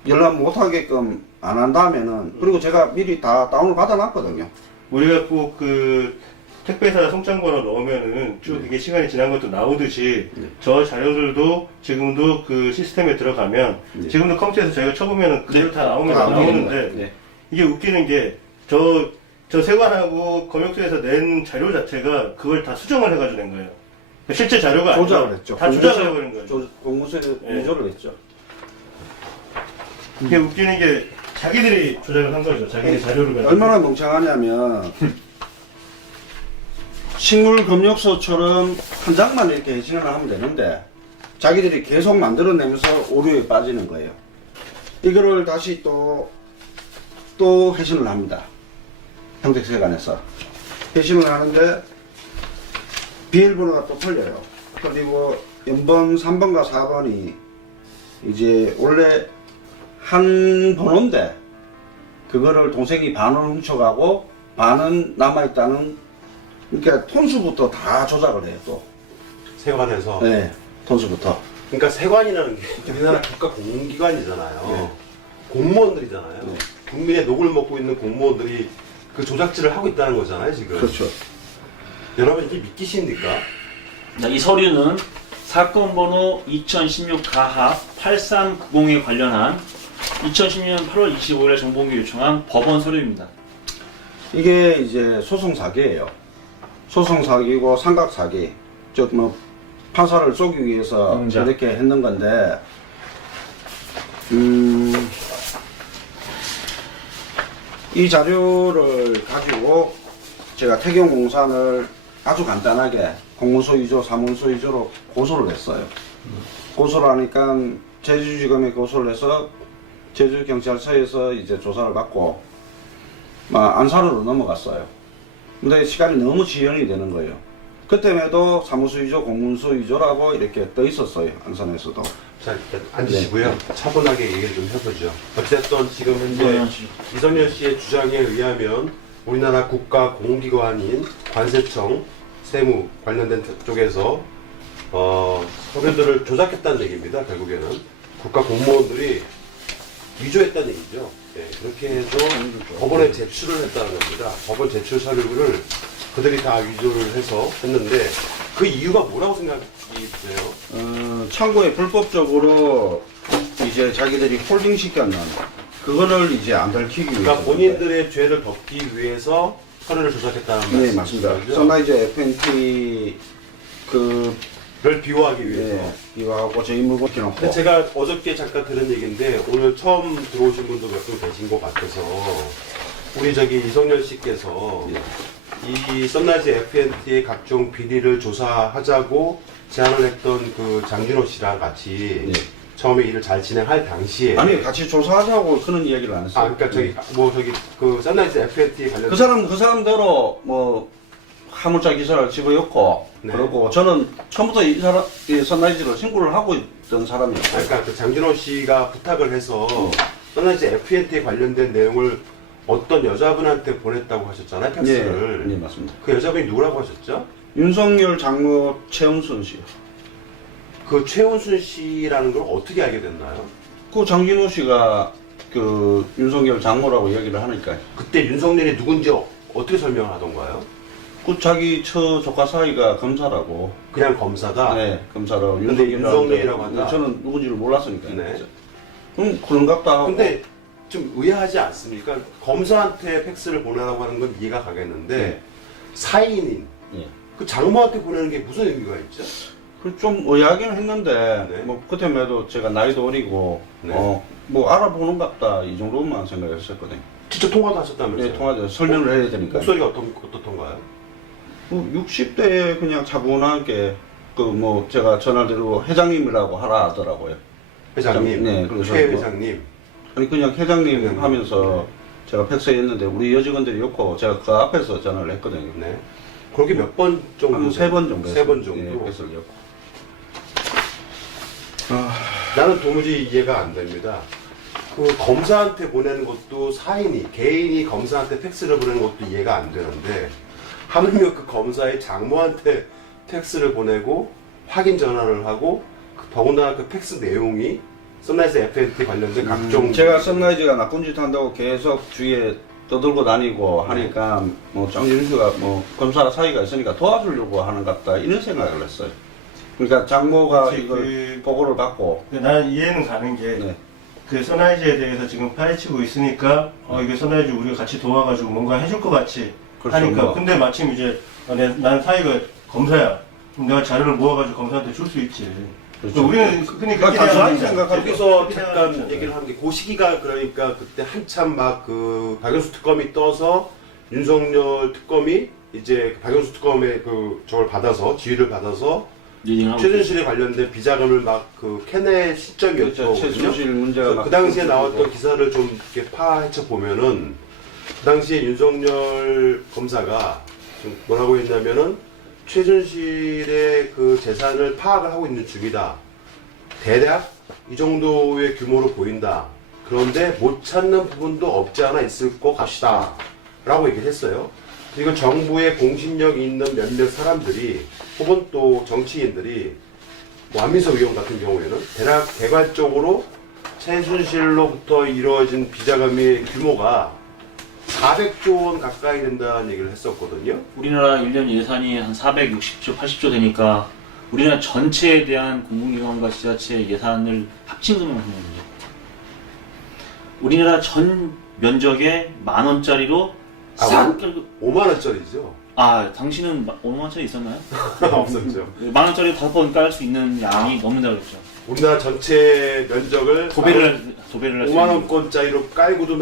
연락 못하게끔 안 한다면은 그리고 제가 미리 다 다운을 받아놨거든요. 우리가 꼭 그 택배사 송장번호 넣으면은 쭉 이게 시간이 지난 것도 나오듯이 네. 저 자료들도 지금도 그 시스템에 들어가면 네. 지금도 컴퓨터에서 저희가 쳐보면은 그대로 다 나오면 다 나오는데 네. 이게 웃기는 게 저 세관하고 검역소에서 낸 자료 자체가 그걸 다 수정을 해가지고 낸 거예요. 그러니까 실제 자료가 조작을 아니라 했죠. 다 조작을 해버린 거예요. 공무소에 네. 위조를 했죠. 이게 웃기는 게 자기들이 조작을 한 거죠. 자기네 자료를 가지고. 얼마나 멍청하냐면 식물검역소처럼 한 장만 이렇게 회신을 하면 되는데 자기들이 계속 만들어내면서 오류에 빠지는 거예요. 이거를 다시 또 회신을 합니다. 평택세관에서 회신을 하는데 비밀번호가 또 틀려요. 그리고 연번 3번과 4번이 이제 원래 한 번호인데 그거를 동생이 반을 훔쳐가고 반은 남아있다는, 그러니까 톤수부터 다 조작을 해요 또. 세관에서 네, 톤수부터. 그러니까 세관이라는 게 우리나라 국가 공기관이잖아요. 네. 공무원들이잖아요. 네. 국민의 녹을 먹고 있는 공무원들이 그 조작질을 하고 있다는 거잖아요, 지금. 그렇죠. 여러분 이게 믿기십니까? 자, 이 서류는 사건 번호 2016 가합 8390에 관련한 2010년 8월 25일에 정보공개 요청한 법원 서류입니다. 이게 이제 소송 사기예요. 소송 사기고 삼각 사기. 즉 뭐 판사를 쏘기 위해서 공작. 이렇게 했는 건데, 이 자료를 가지고 제가 태경공산을 아주 간단하게 공문서 위조, 사문서 위조로 고소를 했어요. 고소를 하니까 제주지검에 고소를 해서 제주경찰서에서 이제 조사를 받고 안사로로 넘어갔어요. 근데 시간이 너무 지연이 되는 거예요. 그때에도 사무소 위조, 공문서 위조라고 이렇게 떠 있었어요. 안산에서도. 자, 일단 앉으시고요. 차분하게 얘기를 좀 해보죠. 어쨌든 지금 현재 이성열 이성열 씨의 주장에 의하면 우리나라 국가 공기관인 관세청 세무 관련된 쪽에서 서류들을 조작했다는 얘기입니다. 결국에는 국가 공무원들이 위조했다는 얘기죠. 네, 그렇게 해서 법원에 제출을 했다는 겁니다. 법원 제출 서류를 그들이 다 위조를 해서 했는데 그 이유가 뭐라고 생각이 드세요? 창고에 불법적으로 이제 자기들이 홀딩 시켰는 그거를 이제 안 들키기 위해서. 그러니까 본인들의 죄를 덮기 위해서 서류를 조작했다는 네, 말씀이시죠? 맞습니다. 선라이즈 FNT 를 비호하기 위해서. 네, 이거하고 저희 물건 이렇게 놓고. 근데 제가 어저께 잠깐 들은 얘기인데 오늘 처음 들어오신 분도 몇 분 계신 것 같아서 우리 이성열 씨께서 이 썬라이즈 FNT의 각종 비리를 조사하자고 제안을 했던 그 장준호 씨랑 같이 네. 처음에 일을 잘 진행할 당시에 아니 같이 조사하자고 그런 이야기를 안 했어요. 그러니까 저기 그 썬라이즈 FNT 관련 그 사람대로 뭐 화물차 기사를 집어였고 네. 그리고 저는 처음부터 이 선라이즈를 신고를 하고 있던 사람이었어요. 그러니까 그 장진호 씨가 부탁을 해서 썬라이즈 FNT에 관련된 내용을 어떤 여자분한테 보냈다고 하셨잖아요, 팩스를. 네, 맞습니다. 그 여자분이 누구라고 하셨죠? 윤석열 장모 최은순 씨요. 그 최원순 씨라는 걸 어떻게 알게 됐나요? 그 장진호 씨가 그 윤석열 장모라고 얘기를 하니까 그때 윤석열이 누군지 어떻게 설명을 하던가요? 그 자기 처 조카 사이가 검사라고. 그냥 검사다? 네, 검사라고. 근데 윤석열이라고 한다? 저는 누군지를 몰랐으니까. 네. 그런갑다 하고. 근데 좀 의아하지 않습니까? 검사한테 팩스를 보내라고 하는 건 이해가 가겠는데 네. 사인인 예. 그 장모한테 보내는 게 무슨 의미가 있죠? 좀 의아하긴 했는데 네. 뭐 그때에도 제가 나이도 어리고 네. 뭐 알아보는갑다 이 정도만 생각했었거든요. 직접 통화도 하셨다면서요? 네, 통화도 설명을 해야 되니까. 목소리가 어떻던가요? 60대에 그냥 차분하게 그 뭐 제가 전화를 드리고 회장님이라고 하라 하더라고요. 회장님, 네, 그래서 최 뭐- 회장님. 아니 그냥 회장님 회장님. 하면서 제가 팩스에 있는데 우리 여직원들이 없고 제가 그 앞에서 전화를 했거든요. 네. 그렇게 몇 번 정도? 한 3번 정도. 세 번 정도. 네, 팩스를 였고. 나는 도무지 이해가 안 됩니다. 그 검사한테 보내는 것도 개인이 검사한테 팩스를 보내는 것도 이해가 안 되는데 하물며 그 검사의 장모한테 팩스를 보내고 확인 전화를 하고 더군다나 그 팩스 내용이 썬라이즈 FNT 관련된 각종 제가 선라이즈가 나쁜 짓 한다고 계속 주위에 떠들고 다니고 하니까 뭐 장진수가 뭐 검사 사이가 있으니까 도와주려고 하는 것 같다 이런 생각을 했어요. 그러니까 장모가 그치, 이걸 보고를 받고 나는 이해는 가는 게 네. 그 선라이즈에 대해서 지금 파헤치고 있으니까 이게 선라이즈 우리가 같이 도와가지고 뭔가 해줄 것 같이 그렇죠, 하니까 뭐. 근데 마침 이제 난 사이가 검사야 그럼 내가 자료를 모아가지고 검사한테 줄 수 있지 그렇죠. 우리는 흔히 그렇게 단순하게 생각하죠. 생각하죠. 여기서 그렇게 잠깐 생각하죠. 얘기를 하는 게 그 시기가 그러니까 그때 한참 막 그 박영수 특검이 떠서 윤석열 특검이 이제 박영수 특검의 그 저걸 받아서 지휘를 받아서 리딩하고 최순실에 관련된 비자금을 막 그 캐낼 시점이었거든요. 그렇죠. 최순실 문제가 그 당시에 나왔던 기사를 좀 이렇게 파헤쳐 보면은 그 당시에 윤석열 검사가 좀 뭐라고 했냐면은 최순실의 그 재산을 파악을 하고 있는 중이다. 대략 이 정도의 규모로 보인다. 그런데 못 찾는 부분도 없지 않아 있을 것 같다. 라고 얘기를 했어요. 그리고 정부의 공신력 있는 몇몇 사람들이 혹은 또 정치인들이 뭐 안민석 의원 같은 경우에는 대략 개괄적으로 최순실로부터 이루어진 비자금의 규모가 400조 원 가까이 된다는 얘기를 했었거든요. 우리나라 1년 예산이 한 460조, 80조 되니까 우리나라 전체에 대한 공공기관과 지자체 예산을 합친 금액을 하는 거죠. 우리나라 전 면적의 10,000원짜리로 싹 5만 원짜리죠. 당신은 5만원짜리 있었나요? 없었죠. 10,000원짜리 5번 깔 수 있는 양이 넘는다고 그랬죠. 우리나라 전체 면적을 도배를 할 수 5만 있는 원권짜리로 깔고도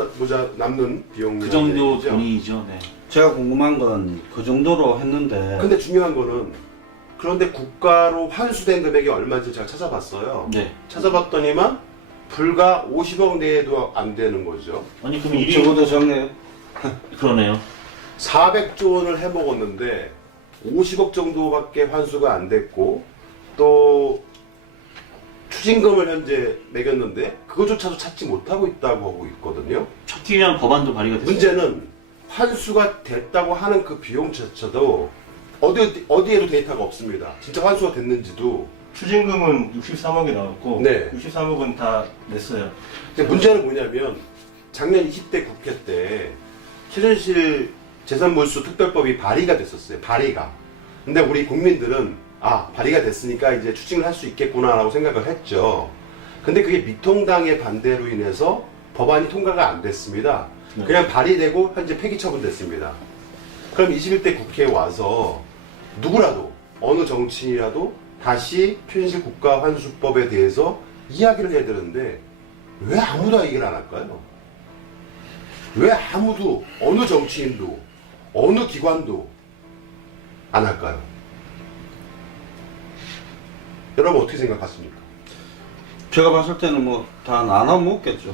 남는 비용. 그 정도 돈이죠. 네. 제가 궁금한 건 그 정도로 했는데 근데 중요한 거는 그런데 국가로 환수된 금액이 얼마인지 제가 찾아봤어요. 네. 찾아봤더니만 불과 50억 내에도 안 되는 거죠. 아니 그럼 일이 적어도 정해 그러네요. 400조 원을 해먹었는데 50억 정도밖에 환수가 안 됐고 또 추징금을 현재 매겼는데 그거조차도 찾지 못하고 있다고 하고 있거든요. 찾기 위한 법안도 발의가 됐어요. 문제는 환수가 됐다고 하는 그 비용조차도 어디에도 데이터가 없습니다. 진짜 환수가 됐는지도. 추징금은 63억이 나왔고 네. 63억은 다 냈어요. 근데 문제는 뭐냐면 작년 20대 국회 때 최순실 재산몰수 특별법이 발의가 됐었어요. 발의가. 근데 우리 국민들은 발의가 됐으니까 이제 추징을 할 수 있겠구나라고 생각을 했죠. 근데 그게 미통당의 반대로 인해서 법안이 통과가 안 됐습니다. 네. 그냥 발의되고 현재 폐기 처분됐습니다. 그럼 21대 국회에 와서 누구라도 어느 정치인이라도 다시 최순실 국가환수법에 대해서 이야기를 해야 되는데 왜 아무도 얘기를 안 할까요? 왜 아무도 어느 정치인도 어느 기관도 안 할까요? 여러분 어떻게 생각하십니까? 제가 봤을 때는 뭐 다 나눠 먹겠죠.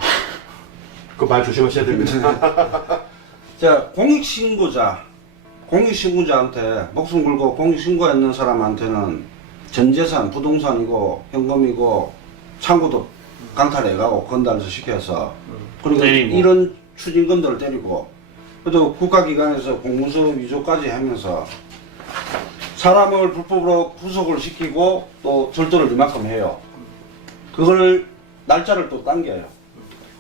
그 말 조심하셔야 됩니다. 자, 공익신고자한테 목숨 걸고 공익신고했는 사람한테는 전 재산, 부동산이고 현금이고 창고도 강탈해가고 건달서 시켜서 그리고 때리고. 이런 추징금들을 때리고 그래도 국가기관에서 공문서 위조까지 하면서 사람을 불법으로 구속을 시키고 또 절도를 이만큼 해요. 그걸 날짜를 또 당겨요.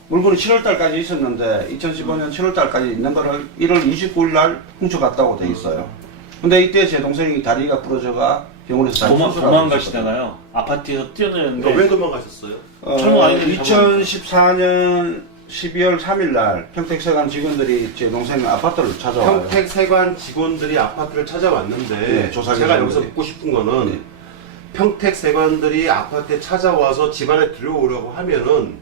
물건이 7월달까지 있었는데 2015년 7월달까지 있는 거를 1월 29일 날 훔쳐갔다고 돼 있어요. 근데 이때 제 동생이 다리가 부러져가 병원에서 다리 수술하고 도망가시다가요. 아파트에서 왜 뛰어내렸는데 도망가셨어요? 젊은 아이들이 2014년 12월 3일 날 평택세관 직원들이 제 동생 아파트를 찾아와요. 평택세관 직원들이 아파트를 찾아왔는데 네, 조사 제가 기관들이. 여기서 묻고 싶은 거는 네. 평택세관들이 아파트에 찾아와서 집안에 들어오려고 하면은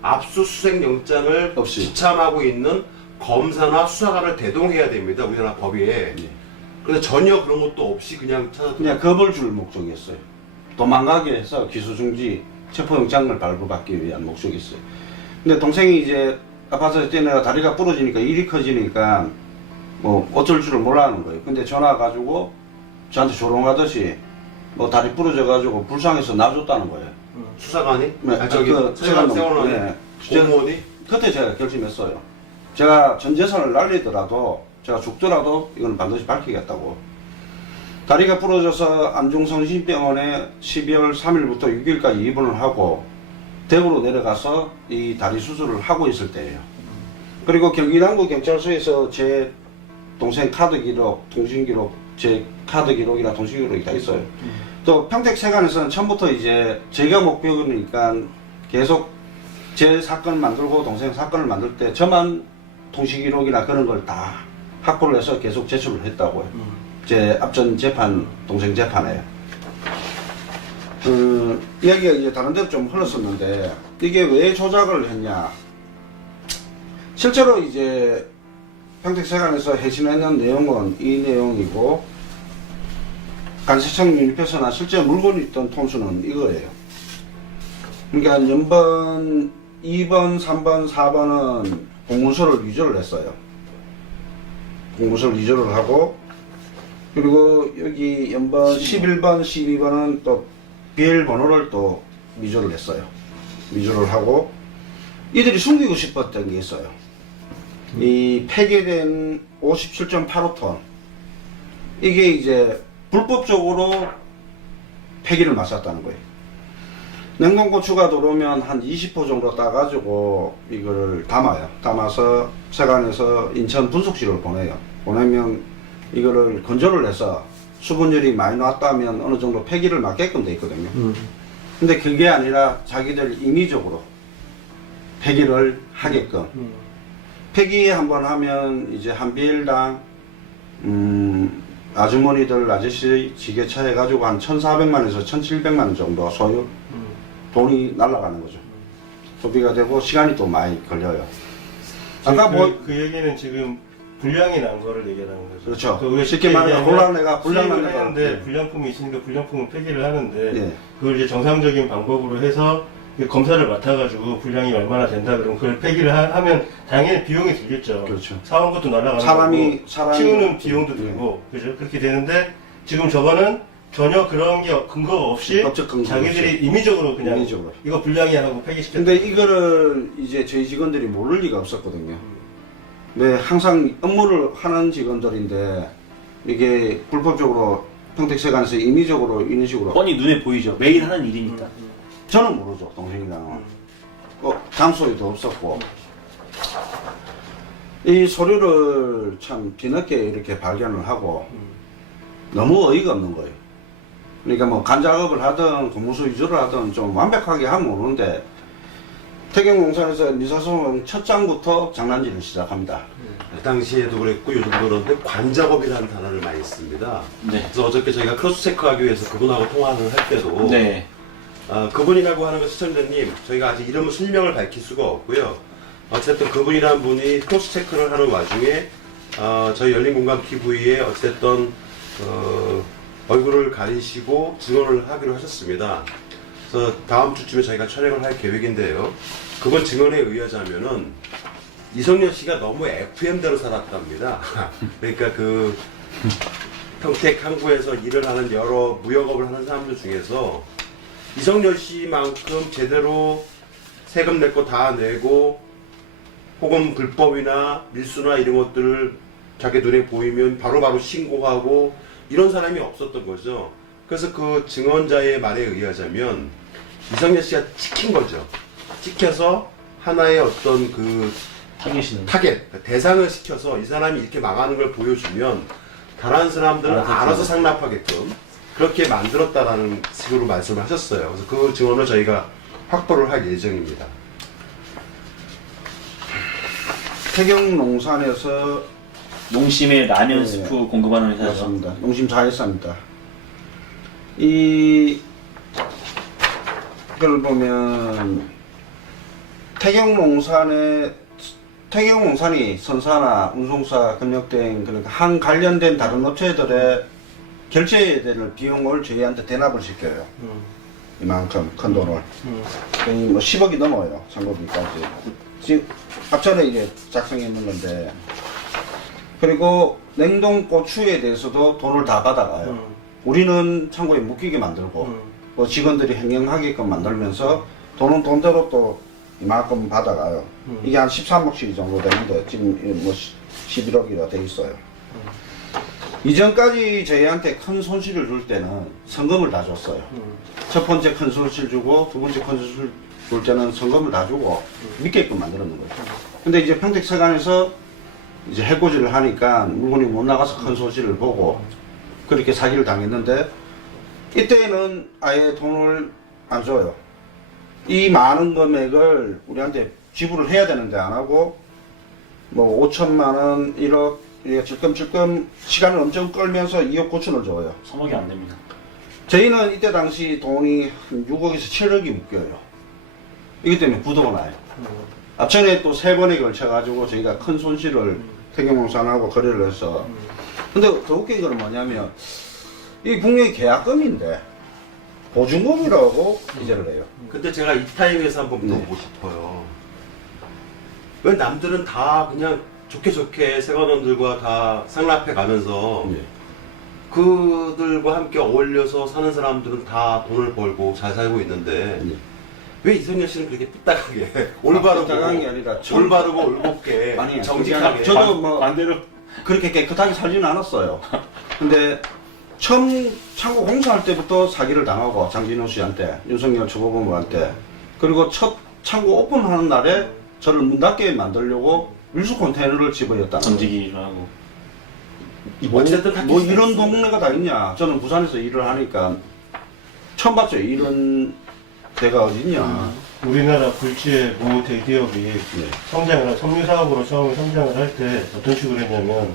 압수수색 영장을 없이. 지참하고 있는 검사나 수사관을 대동해야 됩니다. 우리나라 법에. 네. 근데 전혀 그런 것도 없이 그냥 찾아. 그냥 겁을 줄 목적이었어요. 도망가게 해서 기소중지 체포영장을 발부받기 위한 목적이 있어요. 근데 동생이 이제 아파트에서 뛰어내가 다리가 부러지니까 일이 커지니까 뭐 어쩔 줄을 몰라하는 거예요. 근데 전화 가지고 저한테 조롱하듯이 뭐 다리 부러져가지고 불쌍해서 놔줬다는 거예요. 수사관이? 네, 아, 저기 세관원이? 네. 공무원이? 그때 제가 결심했어요. 제가 전 재산을 날리더라도 제가 죽더라도 이건 반드시 밝히겠다고. 다리가 부러져서 안중성심병원에 12월 3일부터 6일까지 입원을 하고 대구로 내려가서 이 다리 수술을 하고 있을 때예요. 그리고 경기남구 경찰서에서 제 동생 카드 기록, 통신 기록, 제 카드 기록이나 통신 기록이 다 있어요. 또 평택세관에서는 처음부터 이제 제가 목표니까 계속 제 사건을 만들고 동생 사건을 만들 때 저만 통신 기록이나 그런 걸 다 확보를 해서 계속 제출을 했다고요. 제 앞전 재판, 동생 재판에. 이야기가 이제 다른 데로 좀 흘렀었는데, 이게 왜 조작을 했냐. 실제로 이제 평택세관에서 해신했는 내용은 이 내용이고, 간세청 유니표서나 실제 물건이 있던 톤수는 이거예요. 그러니까 연번 2번, 3번, 4번은 공문서를 위조를 했어요. 공문서를 위조를 하고, 그리고 여기 연번 11번, 12번은 또 비밀번호를 또 위조를 했어요. 위조를 하고, 이들이 숨기고 싶었던 게 있어요. 이 폐기된 57.85톤. 이게 이제 불법적으로 폐기를 맞았다는 거예요. 냉동고추가 들어오면 한 20호 정도 따가지고 이거를 담아요. 담아서 세관에서 인천 분석실을 보내요. 보내면 이거를 건조를 해서 수분율이 많이 나왔다면 어느 정도 폐기를 맞게끔 돼 있거든요. 근데 그게 아니라 자기들 임의적으로 폐기를 하게끔. 폐기 한번 하면 이제 한 비일당 아주머니들 아저씨 지게차 해가지고 한 1,400만에서 1,700만 정도 소요 돈이 날아가는 거죠. 소비가 되고 시간이 또 많이 걸려요. 아까 그 얘기는 지금 불량이 난 거를 얘기하는 거죠. 그렇죠. 그 쉽게 말하면 곤란해가 불량 난 수입을 거가 하는데 불량품이 있으니까 불량품을 폐기를 하는데 예. 그걸 이제 정상적인 방법으로 해서 검사를 맡아가지고 불량이 얼마나 된다 그러면 그걸 폐기를 하면 당연히 비용이 들겠죠. 그렇죠. 사온 것도 날아가는 사람이 거고 치우는 비용도 들고 그죠? 그렇게 되는데 지금 저거는 전혀 그런 게 근거가 없이 법적 근거 자기들이 없이. 임의적으로 그냥 임의적으로. 이거 불량이야 하고 폐기시켰다. 근데 이거를 이제 저희 직원들이 모를 리가 없었거든요. 네, 항상 업무를 하는 직원들인데 이게 불법적으로 평택세관에서 임의적으로 이런 식으로 뻔히 눈에 보이죠. 매일 하는 일이니까. 저는 모르죠, 동생이랑은. 장소에도 없었고. 이 서류를 참 뒤늦게 이렇게 발견을 하고 너무 어이가 없는 거예요. 그러니까 뭐 간작업을 하든 공문서 위조를 하든 좀 완벽하게 하면 오는데 태경공사에서 민사소송 첫 장부터 장난질을 시작합니다. 그 당시에도 그랬고 요즘도 그런데 관작업이라는 단어를 많이 씁니다. 네. 그래서 어저께 저희가 크로스 체크하기 위해서 그분하고 통화를 할 때도 네. 그분이라고 하는 건 시청자님 저희가 아직 이름을 실명을 밝힐 수가 없고요. 어쨌든 그분이라는 분이 크로스 체크를 하는 와중에 저희 열린공감 TV에 어쨌든 얼굴을 가리시고 증언을 하기로 하셨습니다. 그래서 다음 주쯤에 저희가 촬영을 할 계획인데요. 그번 증언에 의하자면은 이성열 씨가 너무 FM대로 살았답니다. 그러니까 그 평택 항구에서 일을 하는 여러 무역업을 하는 사람들 중에서 이성열 씨만큼 제대로 세금 낼 거 다 내고 혹은 불법이나 밀수나 이런 것들을 자기 눈에 보이면 바로바로 신고하고 이런 사람이 없었던 거죠. 그래서 그 증언자의 말에 의하자면 이성열 씨가 찍힌 거죠. 찍혀서 하나의 어떤 그 타겟이는 타겟, 대상을 시켜서 이 사람이 이렇게 망하는 걸 보여주면 다른 사람들은 알아서 상납하게끔 그렇게 만들었다라는 식으로 말씀을 하셨어요. 그래서 그 증언을 저희가 확보를 할 예정입니다. 태경농산에서 농심의 라면 네. 스프 공급하는 회사죠. 맞습니다. 농심 자회사입니다. 이걸 보면 태경농산이 선사나 운송사, 금역대행 그러니까 한 관련된 다른 업체들의 결제해야 될 비용을 저희한테 대납을 시켜요. 이만큼 큰 돈을. 거의 뭐 10억이 넘어요. 상고비까지. 지금 앞전에 이게 작성했는 건데. 그리고 냉동 고추에 대해서도 돈을 다 받아가요. 우리는 창고에 묶이게 만들고 뭐 직원들이 행령하게끔 만들면서 돈은 돈대로 또 이만큼 받아가요. 이게 한 13억씩 정도 되는데 지금 뭐 11억이라 돼 있어요. 이전까지 저희한테 큰 손실을 줄 때는 성금을 다 줬어요. 첫 번째 큰 손실 주고 두 번째 큰 손실 줄 때는 성금을 다 주고 믿게끔 만들었는 거죠. 근데 이제 평택서간에서 이제 해코지를 하니까 물건이 못 나가서 큰 손실을 보고 그렇게 사기를 당했는데 이때는 아예 돈을 안 줘요. 이 많은 금액을 우리한테 지불을 해야 되는데 안 하고 뭐 5천만 원, 1억 이렇게 질끔질끔 시간을 엄청 끌면서 2억 9천을 줘요. 3억이 안 됩니다. 저희는 이때 당시 돈이 한 6억에서 7억이 묶여요. 이기 때문에 부도가 나요. 앞전에 또 3번에 걸쳐가지고 저희가 큰 손실을 태경농산하고 거래를 해서 근데 더 웃긴 거는 뭐냐면 이 분명히 계약금인데 보증금이라고 기재를 해요. 근데 제가 이 타임에서 한번 네. 물어보고 싶어요. 왜 남들은 다 그냥 좋게 세관원들과 다 상납해 가면서 네. 그들과 함께 어울려서 사는 사람들은 다 돈을 벌고 잘 살고 있는데 네. 왜 이성열 씨는 그렇게 삐딱하게 올바르고 삐딱한 게 아니라 올바르고 올곧게 아니, 정직하게 그게 아니라 저도 뭐 반대로 그렇게 깨끗하게 살지는 않았어요. 근데 처음 창고 공사할 때부터 사기를 당하고 장진호 씨한테, 윤석열 초보본부한테 그리고 첫 창고 오픈하는 날에 저를 문 닫게 만들려고 밀수 컨테이너를 집어였다는 던지기를 하고 어쨌든 뭐 이런 동네가 다 있냐. 저는 부산에서 일을 하니까 처음 봤죠. 이런 데가 어딨냐. 우리나라 굴지의 모 대기업이 성장을, 섬유사업으로 처음에 성장을 할 때 어떤 식으로 했냐면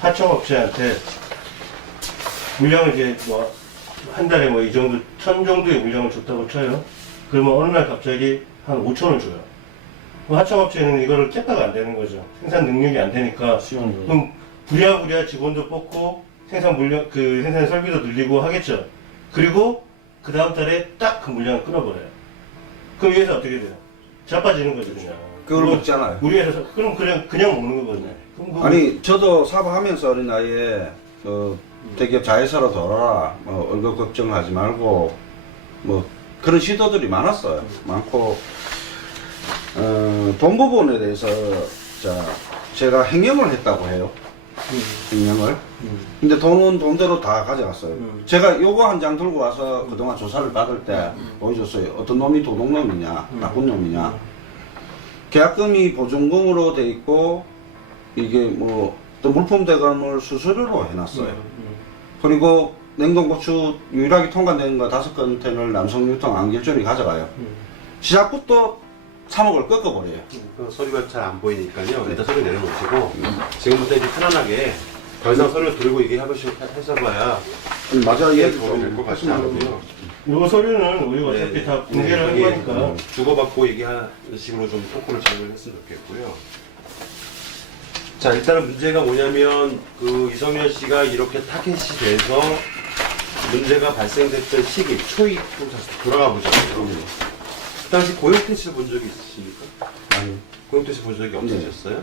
하청업체한테 물량을 이제 뭐 한 달에 뭐 이 정도, 1000 정도의 물량을 줬다고 쳐요. 그러면 어느 날 갑자기 한 5천을 줘요. 그럼 하청업체는 이거를 깼다가 안 되는 거죠. 생산 능력이 안 되니까. 수용을 그럼 부랴부랴 직원도 뽑고 생산 물량, 그 생산 설비도 늘리고 하겠죠. 그리고 그 다음 달에 딱 그 물량을 끊어버려요. 그럼 위에서 어떻게 돼요? 자빠지는 거죠, 그냥. 그걸 먹잖아요. 우리 회사, 그럼 그냥 먹는 거거든요. 그럼 그거 아니 저도 사업하면서 어린 나이에 대기업 자회사로 돌아라. 뭐 월급 걱정하지 말고 뭐 그런 시도들이 많았어요. 많고 돈 부분에 대해서 제가 횡령을 했다고 해요. 횡령을. 근데 돈은 돈대로 다 가져갔어요. 제가 요거 한 장 들고 와서 그동안 조사를 받을 때 보여줬어요. 어떤 놈이 도둑놈이냐, 나쁜 놈이냐. 계약금이 보증금으로 돼 있고 이게 뭐 또 물품 대금을 수수료로 해놨어요. 그리고 냉동고추 유일하게 통과되는 거 5컨테이너를 남성유통 안길전이 가져가요. 시작부터 3억을 꺾어버려요. 그 서류가 잘 안 보이니까요. 일단 서류 내려놓으시고 지금부터 이제 편안하게 더 이상 서류 들고 얘기하셔봐야 맞아, 이게 얘기 도움이 될 것 같지 않고요. 이거 서류는 우리가 어차피 네, 다 공개를 한 여기, 거니까. 주고받고 얘기하는 식으로 좀 토크를 진행을 했으면 좋겠고요. 자, 일단은 문제가 뭐냐면 그 이성열 씨가 이렇게 타겟이 돼서 문제가 발생됐던 시기, 초입으로 다시 돌아가 보자고요. 그 당시 고영태 씨를 본 적이 있으십니까? 아니, 고영태 씨 본 적이 없으셨어요?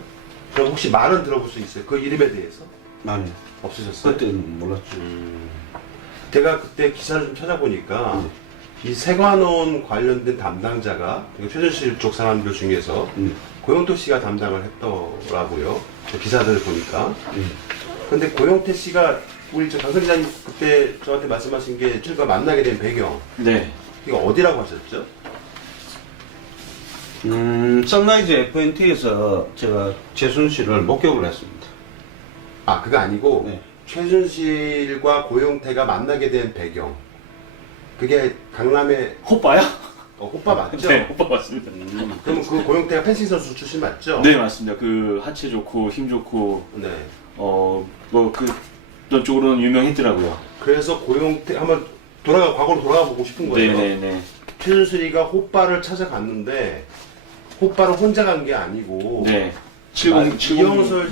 그럼 혹시 말은 들어볼 수 있어요? 그 이름에 대해서? 아니, 없으셨어요? 그때는 몰랐죠. 제가 그때 기사를 좀 찾아보니까 이 세관원 관련된 담당자가 최순실 쪽 사람들 중에서 고영태 씨가 담당을 했더라고요. 그 기사들을 보니까. 근데 고영태 씨가 우리 강 기자님 그때 저한테 말씀하신 게 최가 만나게 된 배경 네. 이거 어디라고 하셨죠? 선라이즈 FNT에서 제가 최순실을 목격을 했습니다. 아 그거 아니고 네. 최순실과 고영태가 만나게 된 배경 그게 강남의 호빠요? 호빠 맞죠? 네, 호빠 맞습니다. 그럼 그 고영태가 펜싱 선수 출신 맞죠? 네, 맞습니다. 그 하체 좋고 힘 좋고 네. 뭐 그런 쪽으로는 유명했더라고요. 그래서 고영태 한번 과거로 돌아가 보고 싶은 거예요. 네네네. 최순실이가 호빠를 찾아갔는데 호빠를 혼자 간 게 아니고 네. 이영설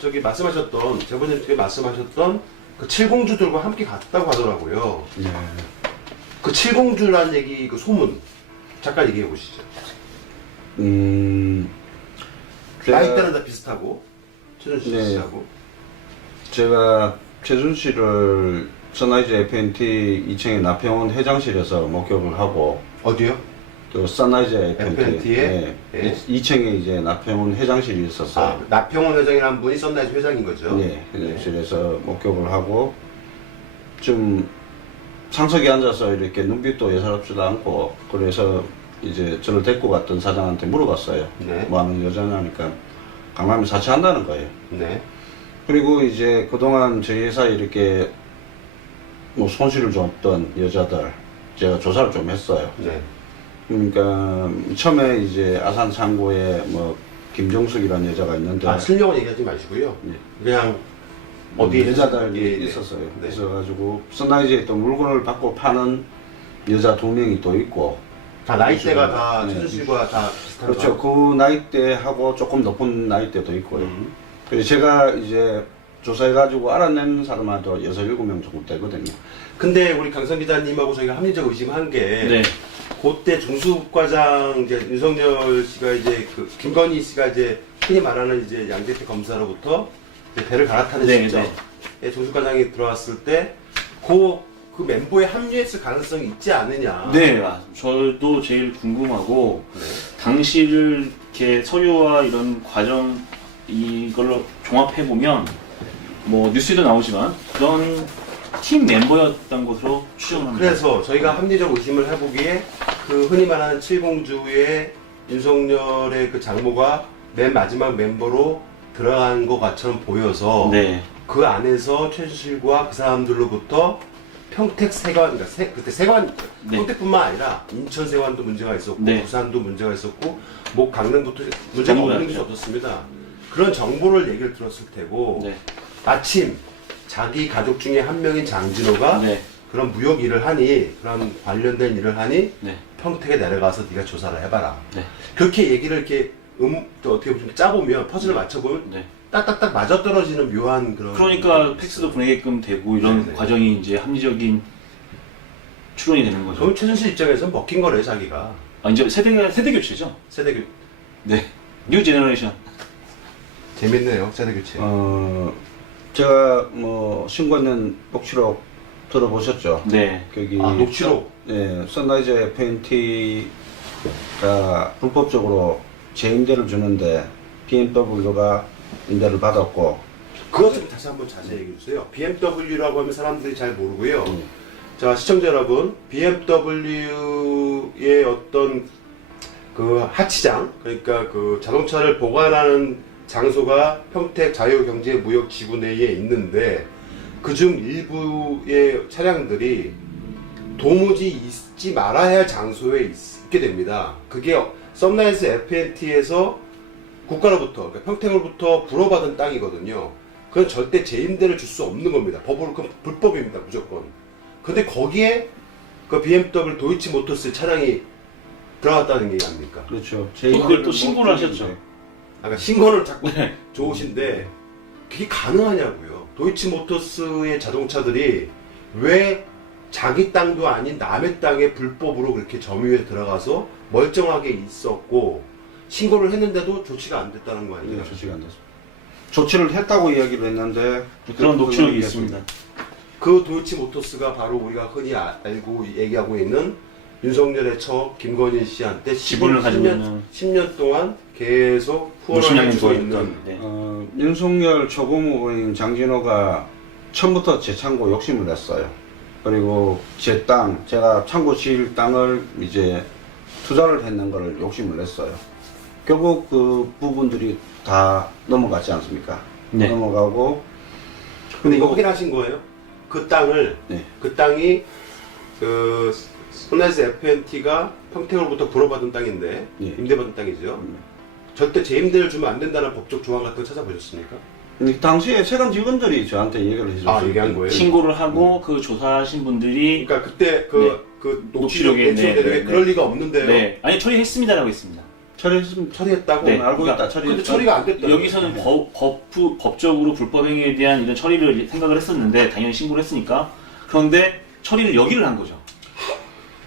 저기 말씀하셨던 제보님께 말씀하셨던 그 칠공주들과 함께 갔다고 하더라고요. 네. 그 칠공주라는 얘기 그 소문 잠깐 얘기해 보시죠. 나이대는 다 비슷하고 최순실 네. 씨하고 제가 최순실을 선라이즈 FNT 2층의 나평원 회장실에서 목격을 하고 어디요? 또 선라이즈 FNT 에? 네. 예. 2층에 이제 나평원 회장실이 있었어요. 아, 나평원 회장이라는 분이 썬라이즈 회장인 거죠? 네, 회장실에서 목격을 하고 좀 상석에 앉아서 이렇게 눈빛도 예사롭지도 않고 그래서 이제 저를 데리고 갔던 사장한테 물어봤어요. 네. 뭐하는 여자냐니까 강남에 사채한다는 거예요. 네. 그리고 이제 그동안 저희 회사에 이렇게 뭐 손실을 줬던 여자들 제가 조사를 좀 했어요. 네. 그러니까 처음에 이제 아산 창고에 뭐 김정숙이라는 여자가 있는데 아, 실명은 얘기하지 마시고요. 네. 그냥 어디에 여자들이 예, 네. 있었어요. 네. 있어가지고 선라이즈에 또 물건을 받고 파는 여자 2명이 또 있고 다 나이대가 다 네. 최순실과 다 비슷한 그렇죠. 그 나이대하고 조금 높은 나이대도 있고요. 음. 그래서 제가 이제 조사해가지고 알아낸 사람한테 6, 7명 정도 되거든요. 근데 우리 강선 기자님하고 저희가 합리적 의심한 게 네. 그때 중수과장 이제 윤석열 씨가 이제 그 김건희 씨가 이제 흔히 말하는 이제 양재태 검사로부터 이제 배를 갈아타는 네, 시점에 중수과장이 들어왔을 때 그 멤버에 합류했을 가능성이 있지 않느냐. 네, 저도 제일 궁금하고 네. 당시를 이렇게 서류와 이런 과정 이걸로 종합해 보면 뭐 뉴스에도 나오지만 그런 팀 멤버였던 것으로 추정합니다. 그래서 저희가 합리적 의심을 해보기에 그 흔히 말하는 칠공주의 윤석열의 그 장모가 맨 마지막 멤버로 들어간 것처럼 보여서 네, 그 안에서 최순실과 그 사람들로부터 평택 세관, 그러니까 그때 세관, 네. 평택뿐만 아니라 인천 세관도 문제가 있었고 네. 부산도 문제가 있었고 뭐 강릉부터 문제가 전부 없는 게 났죠. 없었습니다. 그런 정보를 얘기를 들었을 테고 네, 마침 자기 가족 중에 한 명인 장진호가 네, 그런 무역 일을 하니 그런 관련된 일을 하니 네, 평택에 내려가서 네가 조사를 해봐라. 네, 그렇게 얘기를 이렇게 또 어떻게 보면 짜보면 퍼즐을 맞춰보면 네. 딱딱딱 맞아떨어지는 묘한 그런. 그러니까 팩스도 보내게끔 되고 이런 네네. 과정이 이제 합리적인 추론이 되는 거죠. 그럼 최순실 입장에서 먹힌 거래 자기가 이제 세대 교체죠. 세대 교 네, 뉴 제너레이션. 재밌네요 세대 교체. 제가 뭐 신관련 녹취록 들어보셨죠? 네, 거기 아 녹취록. 네, 선라이즈 FNT가 불법적으로 재임대를 주는데 BMW가 임대를 받았고 그것 좀 다시 한번 자세히 얘기해 주세요. BMW라고 하면 사람들이 잘 모르고요. 자 시청자 여러분, BMW의 어떤 그 하치장, 그러니까 그 자동차를 보관하는 장소가 평택 자유경제무역지구 내에 있는데 그중 일부의 차량들이 도무지 있지 말아야 할 장소에 있게 됩니다. 그게 선라이즈 FNT에서 국가로부터, 그러니까 평택으로부터 불어받은 땅이거든요. 그건 절대 재임대를 줄 수 없는 겁니다. 법으로 그건 불법입니다, 무조건. 근데 거기에 그 BMW 도이치모터스 차량이 들어갔다는 게 아닙니까? 그렇죠. 그걸 또 신고를 하셨죠. 아까 신고는 자꾸 네. 좋으신데 그게 가능하냐고요. 도이치모터스의 자동차들이 왜 자기 땅도 아닌 남의 땅에 불법으로 그렇게 점유에 들어가서 멀쩡하게 있었고 신고를 했는데도 조치가 안 됐다는 거 아니에요? 네, 조치가 안 됐습니다. 조치를 했다고 이야기를 했는데 그런 녹취록이 그건 있습니다. 그 도이치모터스가 바로 우리가 흔히 알고 얘기하고 있는 윤석열의 처 김건희 씨한테 지분을 가지고 있는 10년 동안 계속 몇십 후원을 년을 해주고 주고 있는 있던. 네. 윤석열 초고무인 장진호가 처음부터 제 창고 욕심을 냈어요. 그리고 제 땅, 제가 창고 지을 땅을 이제 투자를 했는 걸 욕심을 냈어요. 결국 그 부분들이 다 넘어갔지 않습니까? 네. 넘어가고. 근데 이거 그리고- 확인하신 거예요? 그 땅을 네. 그 땅이 그 손해즈 FNT가 평택으로부터 불어받은 땅인데 예. 임대받은 땅이죠. 절대 재임대를 주면 안 된다는 법적 조항 같은 거 찾아보셨습니까? 근데 당시에 세관 직원들이 저한테 얘기를 해줬어요. 아, 얘기한 거예요? 신고를 하고 그 조사하신 분들이 그러니까 그때 그 녹취록에, 녹취록에 네, 네, 그럴 리가 없는데요. 네. 아니 처리했습니다라고 했습니다. 처리했다고? 네. 알고 그러니까 있다. 근데 처리가 안 됐다. 여기서는 법적으로 불법 행위에 대한 이런 처리를 생각을 했었는데 당연히 신고를 했으니까 그런데 처리를 여기를 한 거죠.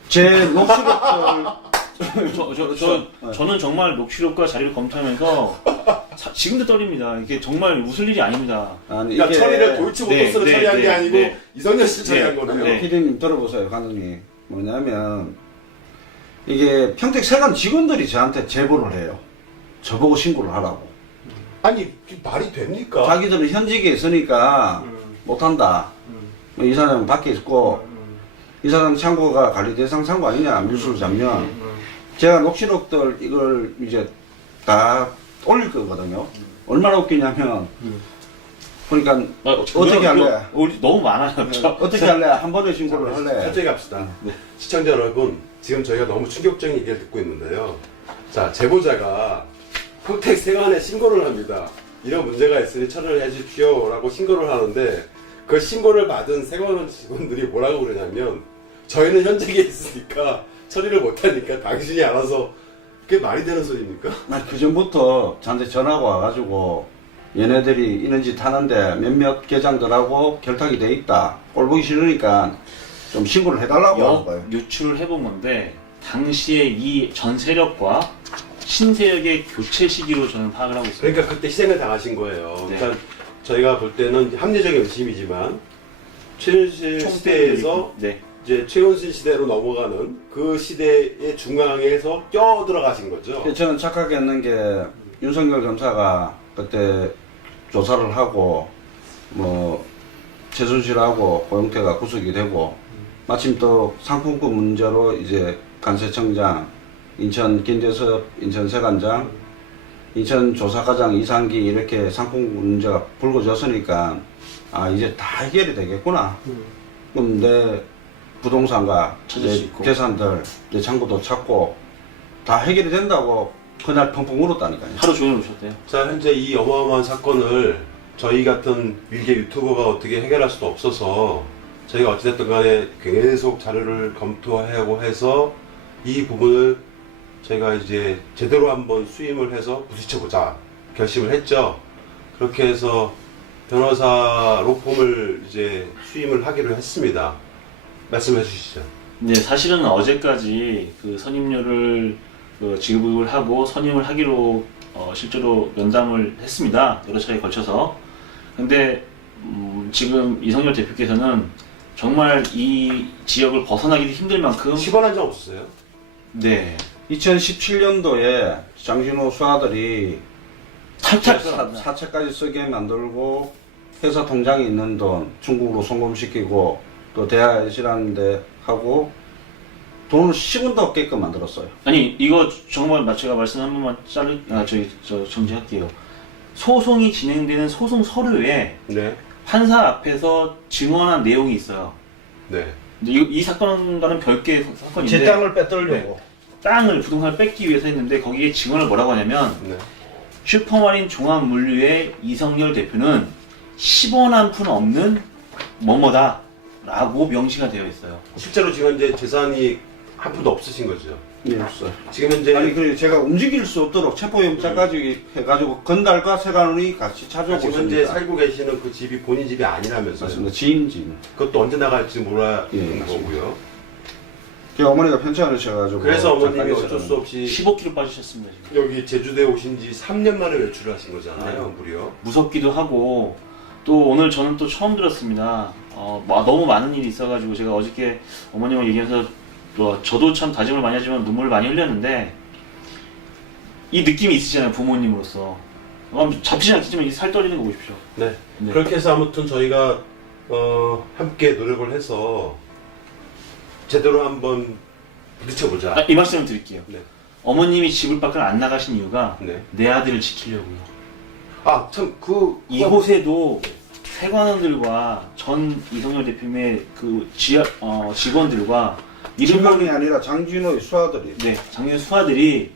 제 녹취록들 저는 정말 녹취록과 자료를 검토하면서 지금도 떨립니다. 이게 정말 웃을 일이 아닙니다. 아니 그러니까 이게 처리를 도이치모터스로 네, 처리한 네, 게 네, 아니고 네. 이성열 씨 처리한 네, 거네요. 네. 피디님 들어보세요, 감독님. 뭐냐면 이게 평택 세관 직원들이 저한테 제보를 해요. 저보고 신고를 하라고. 아니 그게 말이 됩니까? 자기들은 현직에 있으니까 못한다. 이 사람은 밖에 있고 이 사람 창고가 관리 대상 창고 아니냐 밀수를 잡면 제가 녹취록들 이걸 이제 다 올릴 거거든요. 얼마나 웃기냐면 그러니까 어떻게 할래? 우리 너무 많아요. 어떻게 할래? 한 번에 신고를 할래? 천천히 갑시다. 시청자 여러분, 지금 저희가 너무 충격적인 얘기를 듣고 있는데요. 자, 제보자가 평택 세관에 신고를 합니다. 이런 문제가 있으니 처리를 해주십시오 라고 신고를 하는데 그 신고를 받은 세관 직원들이 뭐라고 그러냐면 저희는 현직에 있으니까 처리를 못하니까 당신이 알아서 그게 말이 되는 소리입니까? 그 전부터 저한테 전화가 와가지고 얘네들이 이런 짓 하는데 몇몇 계장들하고 결탁이 돼 있다. 꼴 보기 싫으니까 좀 신고를 해달라고 하는 거예요. 유출을 해본 건데 당시에 이 전 세력과 신세력의 교체 시기로 저는 파악을 하고 있습니다. 그러니까 그때 희생을 당하신 거예요. 네. 일단 저희가 볼 때는 합리적인 의심이지만 최순실 시대에서 네. 이제 최순실 시대로 넘어가는 그 시대의 중앙에서 껴 들어가신 거죠. 저는 착각했는 게 윤석열 검사가 그때 조사를 하고 뭐 최순실하고 고영태가 구속이 되고 마침 또 상품권 문제로 이제 간세청장, 인천 김대섭 인천세관장, 인천 조사과장 이상기 이렇게 상품권 문제가 불거졌으니까 아 이제 다 해결이 되겠구나. 그럼 내 부동산과 찾을 수 내 있고. 재산들, 내 창고도 찾고 다 해결이 된다고 그날 펑펑 울었다니까요. 하루 종일 오셨대요. 자, 현재 이 어마어마한 사건을 저희 같은 밀개 유튜버가 어떻게 해결할 수도 없어서 저희가 어찌됐든 간에 계속 자료를 검토하고 해서 이 부분을 저희가 이제 제대로 한번 수임을 해서 부딪혀보자 결심을 했죠. 그렇게 해서 변호사 로펌을 이제 수임을 하기로 했습니다. 말씀해 주시죠. 네, 사실은 어제까지 그 선임료를 지급을 하고 선임을 하기로 실제로 면담을 했습니다. 여러 차례에 걸쳐서. 근데 지금 이성열 대표께서는 정말 이 지역을 벗어나기도 힘들 만큼 10원 한 장 없었어요? 네 2017년도에 장진호 수하들이 탈탈 사채까지 쓰게 만들고 회사 통장에 있는 돈 중국으로 송금시키고 또 대하시라는데 하고 돈을 10원도 없게끔 만들었어요. 아니 이거 정말 제가 말씀 한 번만 정지할게요. 소송이 진행되는 소송 서류에 네. 판사 앞에서 증언한 내용이 있어요. 네. 근데 이 사건과는 별개의 사건인데 제 땅을 빼돌려고. 땅을 부동산을 뺏기 위해서 했는데 거기에 증언을 뭐라고 하냐면 네. 슈퍼마린 종합물류의 이성열 대표는 10원 한 푼 없는 뭐뭐다 라고 명시가 되어 있어요. 실제로 지금 이제 재산이 한 푼도 없으신 거죠. 예, 없어요. 지금 현재 아니 그래 제가 움직일 수 없도록 체포영장까지 해가지고 건달과 세관원이 같이 찾아오고 지금 현재 있습니다. 살고 계시는 그 집이 본인 집이 아니라면서요. 맞습니다. 지인집. 그것도 언제 나갈지 몰라는 예, 맞습니다. 거고요. 제 어머니가 편찮으셔가지고 그래서 어머님이 잠깐 어쩔 수 있었는데. 없이 15kg 빠지셨습니다. 지금. 여기 제주도에 오신 지 3년 만에 외출을 하신 거잖아요, 무려. 무섭기도 하고 또 오늘 저는 또 처음 들었습니다. 너무 많은 일이 있어가지고 제가 어저께 어머님과 얘기하면서 저도 참 다짐을 많이 하지만 눈물을 많이 흘렸는데 이 느낌이 있으시잖아요, 부모님으로서. 잡히진 않겠지만 이 살 떨리는 거 보십시오. 네. 네. 그렇게 해서 아무튼 저희가 함께 노력을 해서 제대로 한번 부딪혀보자. 이 말씀을 드릴게요. 네. 어머님이 집을 밖을 안 나가신 이유가 네. 내 아들을 지키려고요. 아, 참, 이곳에도 세관원들과 전 이성열 대표님의 그 직원들과 이름이 아니라 장진호의 수하들이. 네, 작년 수하들이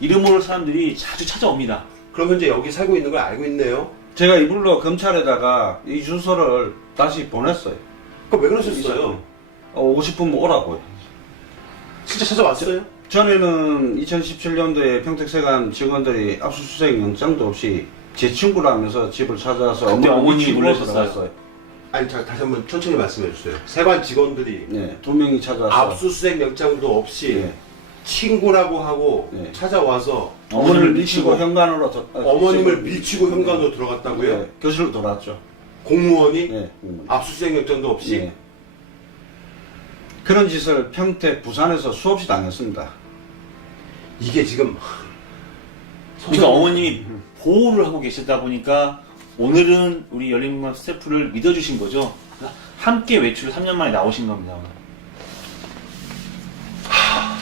이름 모를 사람들이 자주 찾아옵니다. 그럼 현재 여기 살고 있는 걸 알고 있네요. 제가 이불로 검찰에다가 이 주소를 다시 보냈어요. 그럼 왜 그러셨어요? 오고 싶으면 오라고요. 진짜 찾아왔어요? 전에는 2017년도에 평택세관 직원들이 압수수색 영장도 없이 제 친구라면서 집을 찾아서 그때 어머님이 집으로 놀라셨어요. 들어갔어요. 아니, 다시 한번 천천히 말씀해 주세요. 세관 직원들이 네, 2명이 찾아서 압수수색 영장도 없이 네. 친구라고 하고 네. 찾아와서 어머니를 밀치고 현관으로 어머님을 밀치고 현관으로 들어갔다고요? 네, 교실로 돌아왔죠. 공무원이 네, 압수수색 영장도 없이 네. 그런 짓을 평택, 부산에서 수없이 당했습니다. 이게 지금 그러니까 어머님이 보호를 하고 계시다 보니까 오늘은 우리 열린공감 스태프를 믿어주신 거죠. 함께 외출 3년 만에 나오신 겁니다.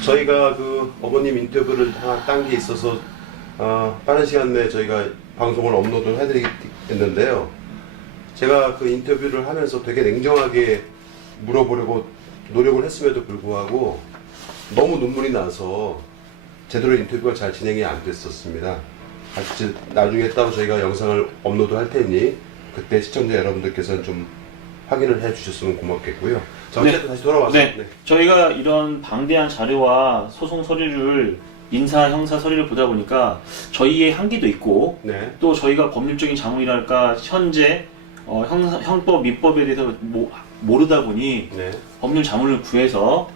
저희가 그 어머님 인터뷰를 하나 딴 게 있어서 빠른 시간 내에 저희가 방송을 업로드 해드리겠는데요. 제가 그 인터뷰를 하면서 되게 냉정하게 물어보려고 노력을 했음에도 불구하고 너무 눈물이 나서 제대로 인터뷰가 잘 진행이 안 됐었습니다. 나중에 따로 저희가 영상을 업로드 할 테니 그때 시청자 여러분들께서는 좀 확인을 해 주셨으면 고맙겠고요. 자, 어쨌든 다시 돌아와서 네. 저희가 이런 방대한 자료와 소송 서류를 민사, 형사 서류를 보다 보니까 저희의 한계도 있고 네. 또 저희가 법률적인 자문이랄까 현재 형법, 민법에 대해서 모르다 보니 네. 법률 자문을 구해서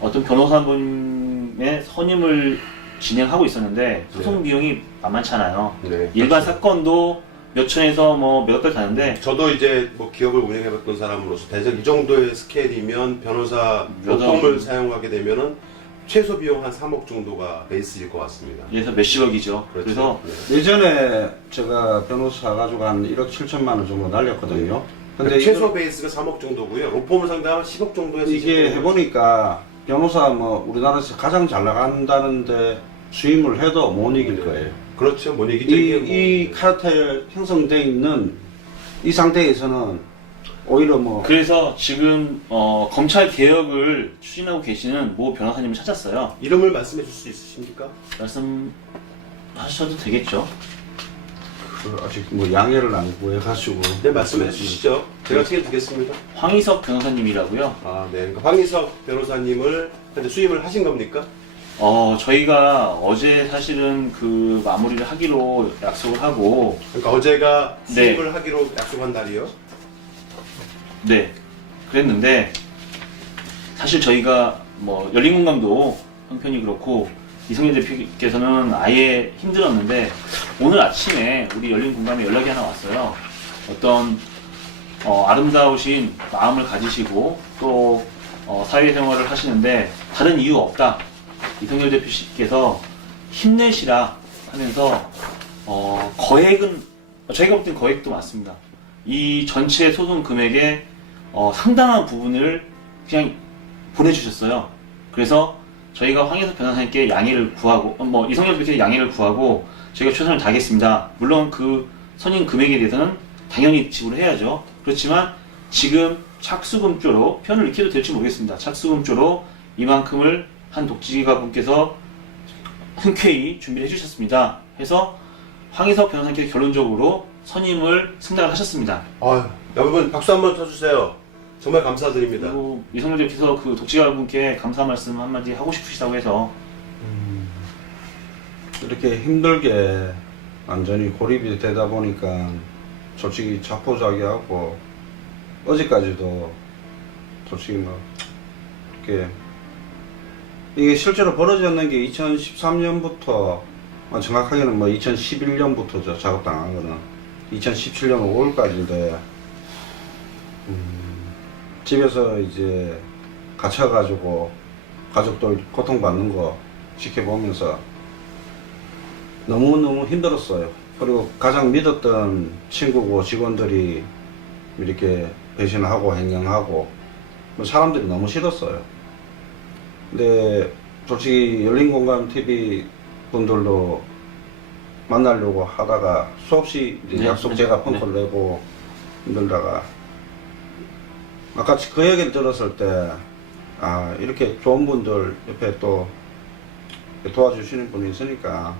어떤 변호사분의 선임을 진행하고 있었는데 소송 비용이 만만치 않아요. 네. 일반 그렇죠. 사건도 몇 천에서 몇 억까지 가는데 저도 이제 뭐 기업을 운영해봤던 사람으로서 대략 이 정도의 스케일이면 변호사 몇 보통을 억? 사용하게 되면은 최소 비용 한 3억 정도가 베이스일 것 같습니다. 그래서 몇십억이죠. 그렇죠. 그래서 네. 예전에 제가 변호사 가지고 한 1억 7천만 원 정도 날렸거든요. 근데 최소 베이스가 3억 정도고요. 로펌을 상대하면 10억 정도에서 이게 해보니까 변호사 우리나라에서 가장 잘 나간다는데 수임을 해도 못 이길 거예요. 그렇죠. 뭐 이기죠. 이 카르텔 형성돼 있는 이 상태에서는 오히려 그래서 지금 검찰 개혁을 추진하고 계시는 모 변호사님을 찾았어요. 이름을 말씀해 줄 수 있으십니까? 말씀하셔도 되겠죠. 아직 양해를 안 구해가지고 네, 말씀해 주시죠. 제가 챙겨드리겠습니다. 황희석 변호사님이라고요. 아, 네. 그러니까 황희석 변호사님을 현재 수임을 하신 겁니까? 저희가 어제 사실은 그 마무리를 하기로 약속을 하고 그러니까 어제가 네. 수임을 하기로 약속한 날이요. 네 그랬는데 사실 저희가 열린공감도 형편이 그렇고 이성열 대표께서는 아예 힘들었는데 오늘 아침에 우리 열린공감에 연락이 하나 왔어요. 어떤 아름다우신 마음을 가지시고 또 사회생활을 하시는데 다른 이유 없다. 이성열 대표께서 힘내시라 하면서 거액은 저희가 볼 땐 거액도 많습니다. 이 전체 소송 금액의 상당한 부분을 그냥 보내주셨어요. 그래서 저희가 황희석 변호사님께 양해를 구하고 이성열 대표께 양해를 구하고 저희가 최선을 다하겠습니다. 물론 그 선임 금액에 대해서는 당연히 지불해야죠. 그렇지만 지금 착수금조로 표현을 익혀도 될지 모르겠습니다. 착수금조로 이만큼을 한 독지가 분께서 흔쾌히 준비를 해주셨습니다. 해서 황희석 변호사님께서 결론적으로 선임을 승낙을 하셨습니다. 여러분 박수 한번 쳐주세요. 정말 감사드립니다. 그리고 이성렬 대표께서 그 독지가분께 감사 말씀 한마디 하고 싶으시다고 해서 이렇게 힘들게 완전히 고립이 되다 보니까 솔직히 자포자기하고 어제까지도 솔직히 뭐 이렇게 이게 실제로 벌어졌는 게 2013년부터 정확하게는 뭐 2011년부터죠. 작업당한 거는 2017년 5월까지인데 집에서 이제 갇혀가지고 가족들 고통받는 거 지켜보면서 너무너무 힘들었어요. 그리고 가장 믿었던 친구고 직원들이 이렇게 배신하고 행령하고 사람들이 너무 싫었어요. 근데 솔직히 열린공감TV 분들도 만나려고 하다가 수없이 이제 약속 제가 펑크를 내고 힘들다가 아까 그 얘기를 들었을 때 아 이렇게 좋은 분들 옆에 또 도와주시는 분이 있으니까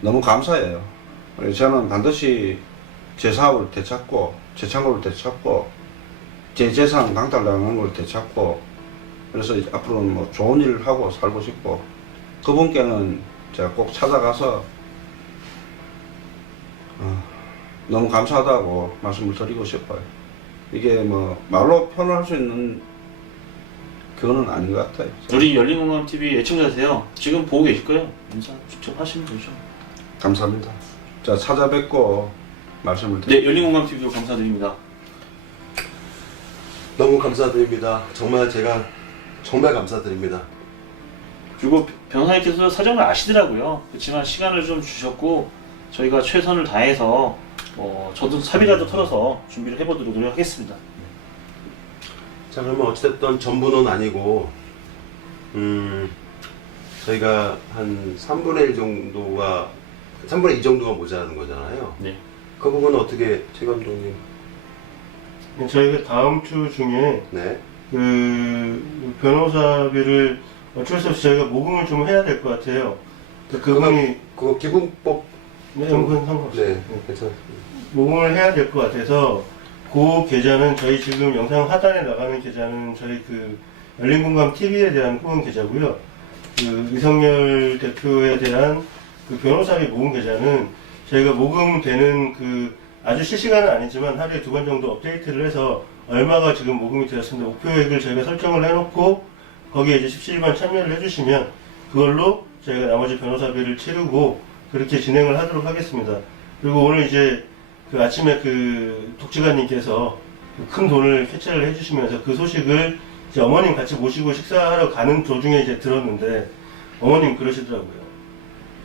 너무 감사해요. 그래서 저는 반드시 제 사업을 되찾고 제 창고를 되찾고 제 재산 강탈당한 걸 되찾고 그래서 이제 앞으로는 뭐 좋은 일을 하고 살고 싶고 그분께는 제가 꼭 찾아가서 너무 감사하다고 말씀을 드리고 싶어요. 이게 뭐 말로 표현할 수 있는 그거는 아닌 것 같아요. 우리 열린공감TV 애청자세요. 지금 보고 계실 거예요. 인사 직접 하시면 되죠. 감사합니다. 자 찾아뵙고 말씀을 드릴게요. 네, 열린공감TV도 감사드립니다. 너무 감사드립니다. 정말 제가 정말 감사드립니다. 그리고 변호사님께서 사정을 아시더라고요. 그렇지만 시간을 좀 주셨고 저희가 최선을 다해서 저도 사비라도 털어서 준비를 해보도록 노력하겠습니다. 자, 그러면 어찌됐든 전부는 아니고 저희가 한 3분의 1 정도가 3분의 2 정도가 모자라는 거잖아요. 네. 그 부분은 어떻게 최 감독님? 저희가 다음 주 중에 네. 그 변호사비를 어쩔 수 없이 저희가 모금을 좀 해야 될 것 같아요. 그분이 그거 기분법 네, 그건 상관없어요. 네, 괜찮아요. 모금을 해야 될 것 같아서 그 계좌는 저희 지금 영상 하단에 나가는 계좌는 저희 그 열린공감TV에 대한 후원 계좌고요. 그 이성렬 대표에 대한 그 변호사비 모금 계좌는 저희가 모금되는 그 아주 실시간은 아니지만 하루에 2번 정도 업데이트를 해서 얼마가 지금 모금이 되었습니다. 목표액을 저희가 설정을 해놓고 거기에 이제 17만 참여를 해주시면 그걸로 저희가 나머지 변호사비를 치르고 그렇게 진행을 하도록 하겠습니다. 그리고 오늘 이제 그 아침에 그 독지가님께서 큰 돈을 캐치를 해주시면서 그 소식을 이제 어머님 같이 모시고 식사하러 가는 도중에 이제 들었는데 어머님 그러시더라고요.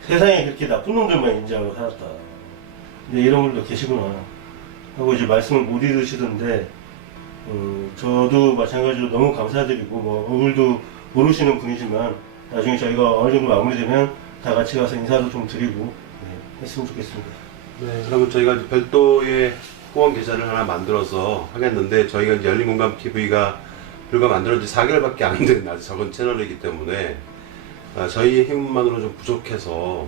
세상에 그렇게 나쁜 놈들만 인지하고 살았다. 근데 이런 분들도 계시구나 하고 이제 말씀을 못 잃으시던데 저도 마찬가지로 너무 감사드리고 뭐 얼굴도 모르시는 분이지만 나중에 저희가 어느 정도 마무리되면 다 같이 가서 인사도 좀 드리고 했으면 좋겠습니다. 네, 그러면 저희가 이제 별도의 후원 계좌를 하나 만들어서 하겠는데 저희가 이제 열린공감TV가 불과 만들어진 지 4개월밖에 안 된 아주 적은 채널이기 때문에 저희의 힘만으로 좀 부족해서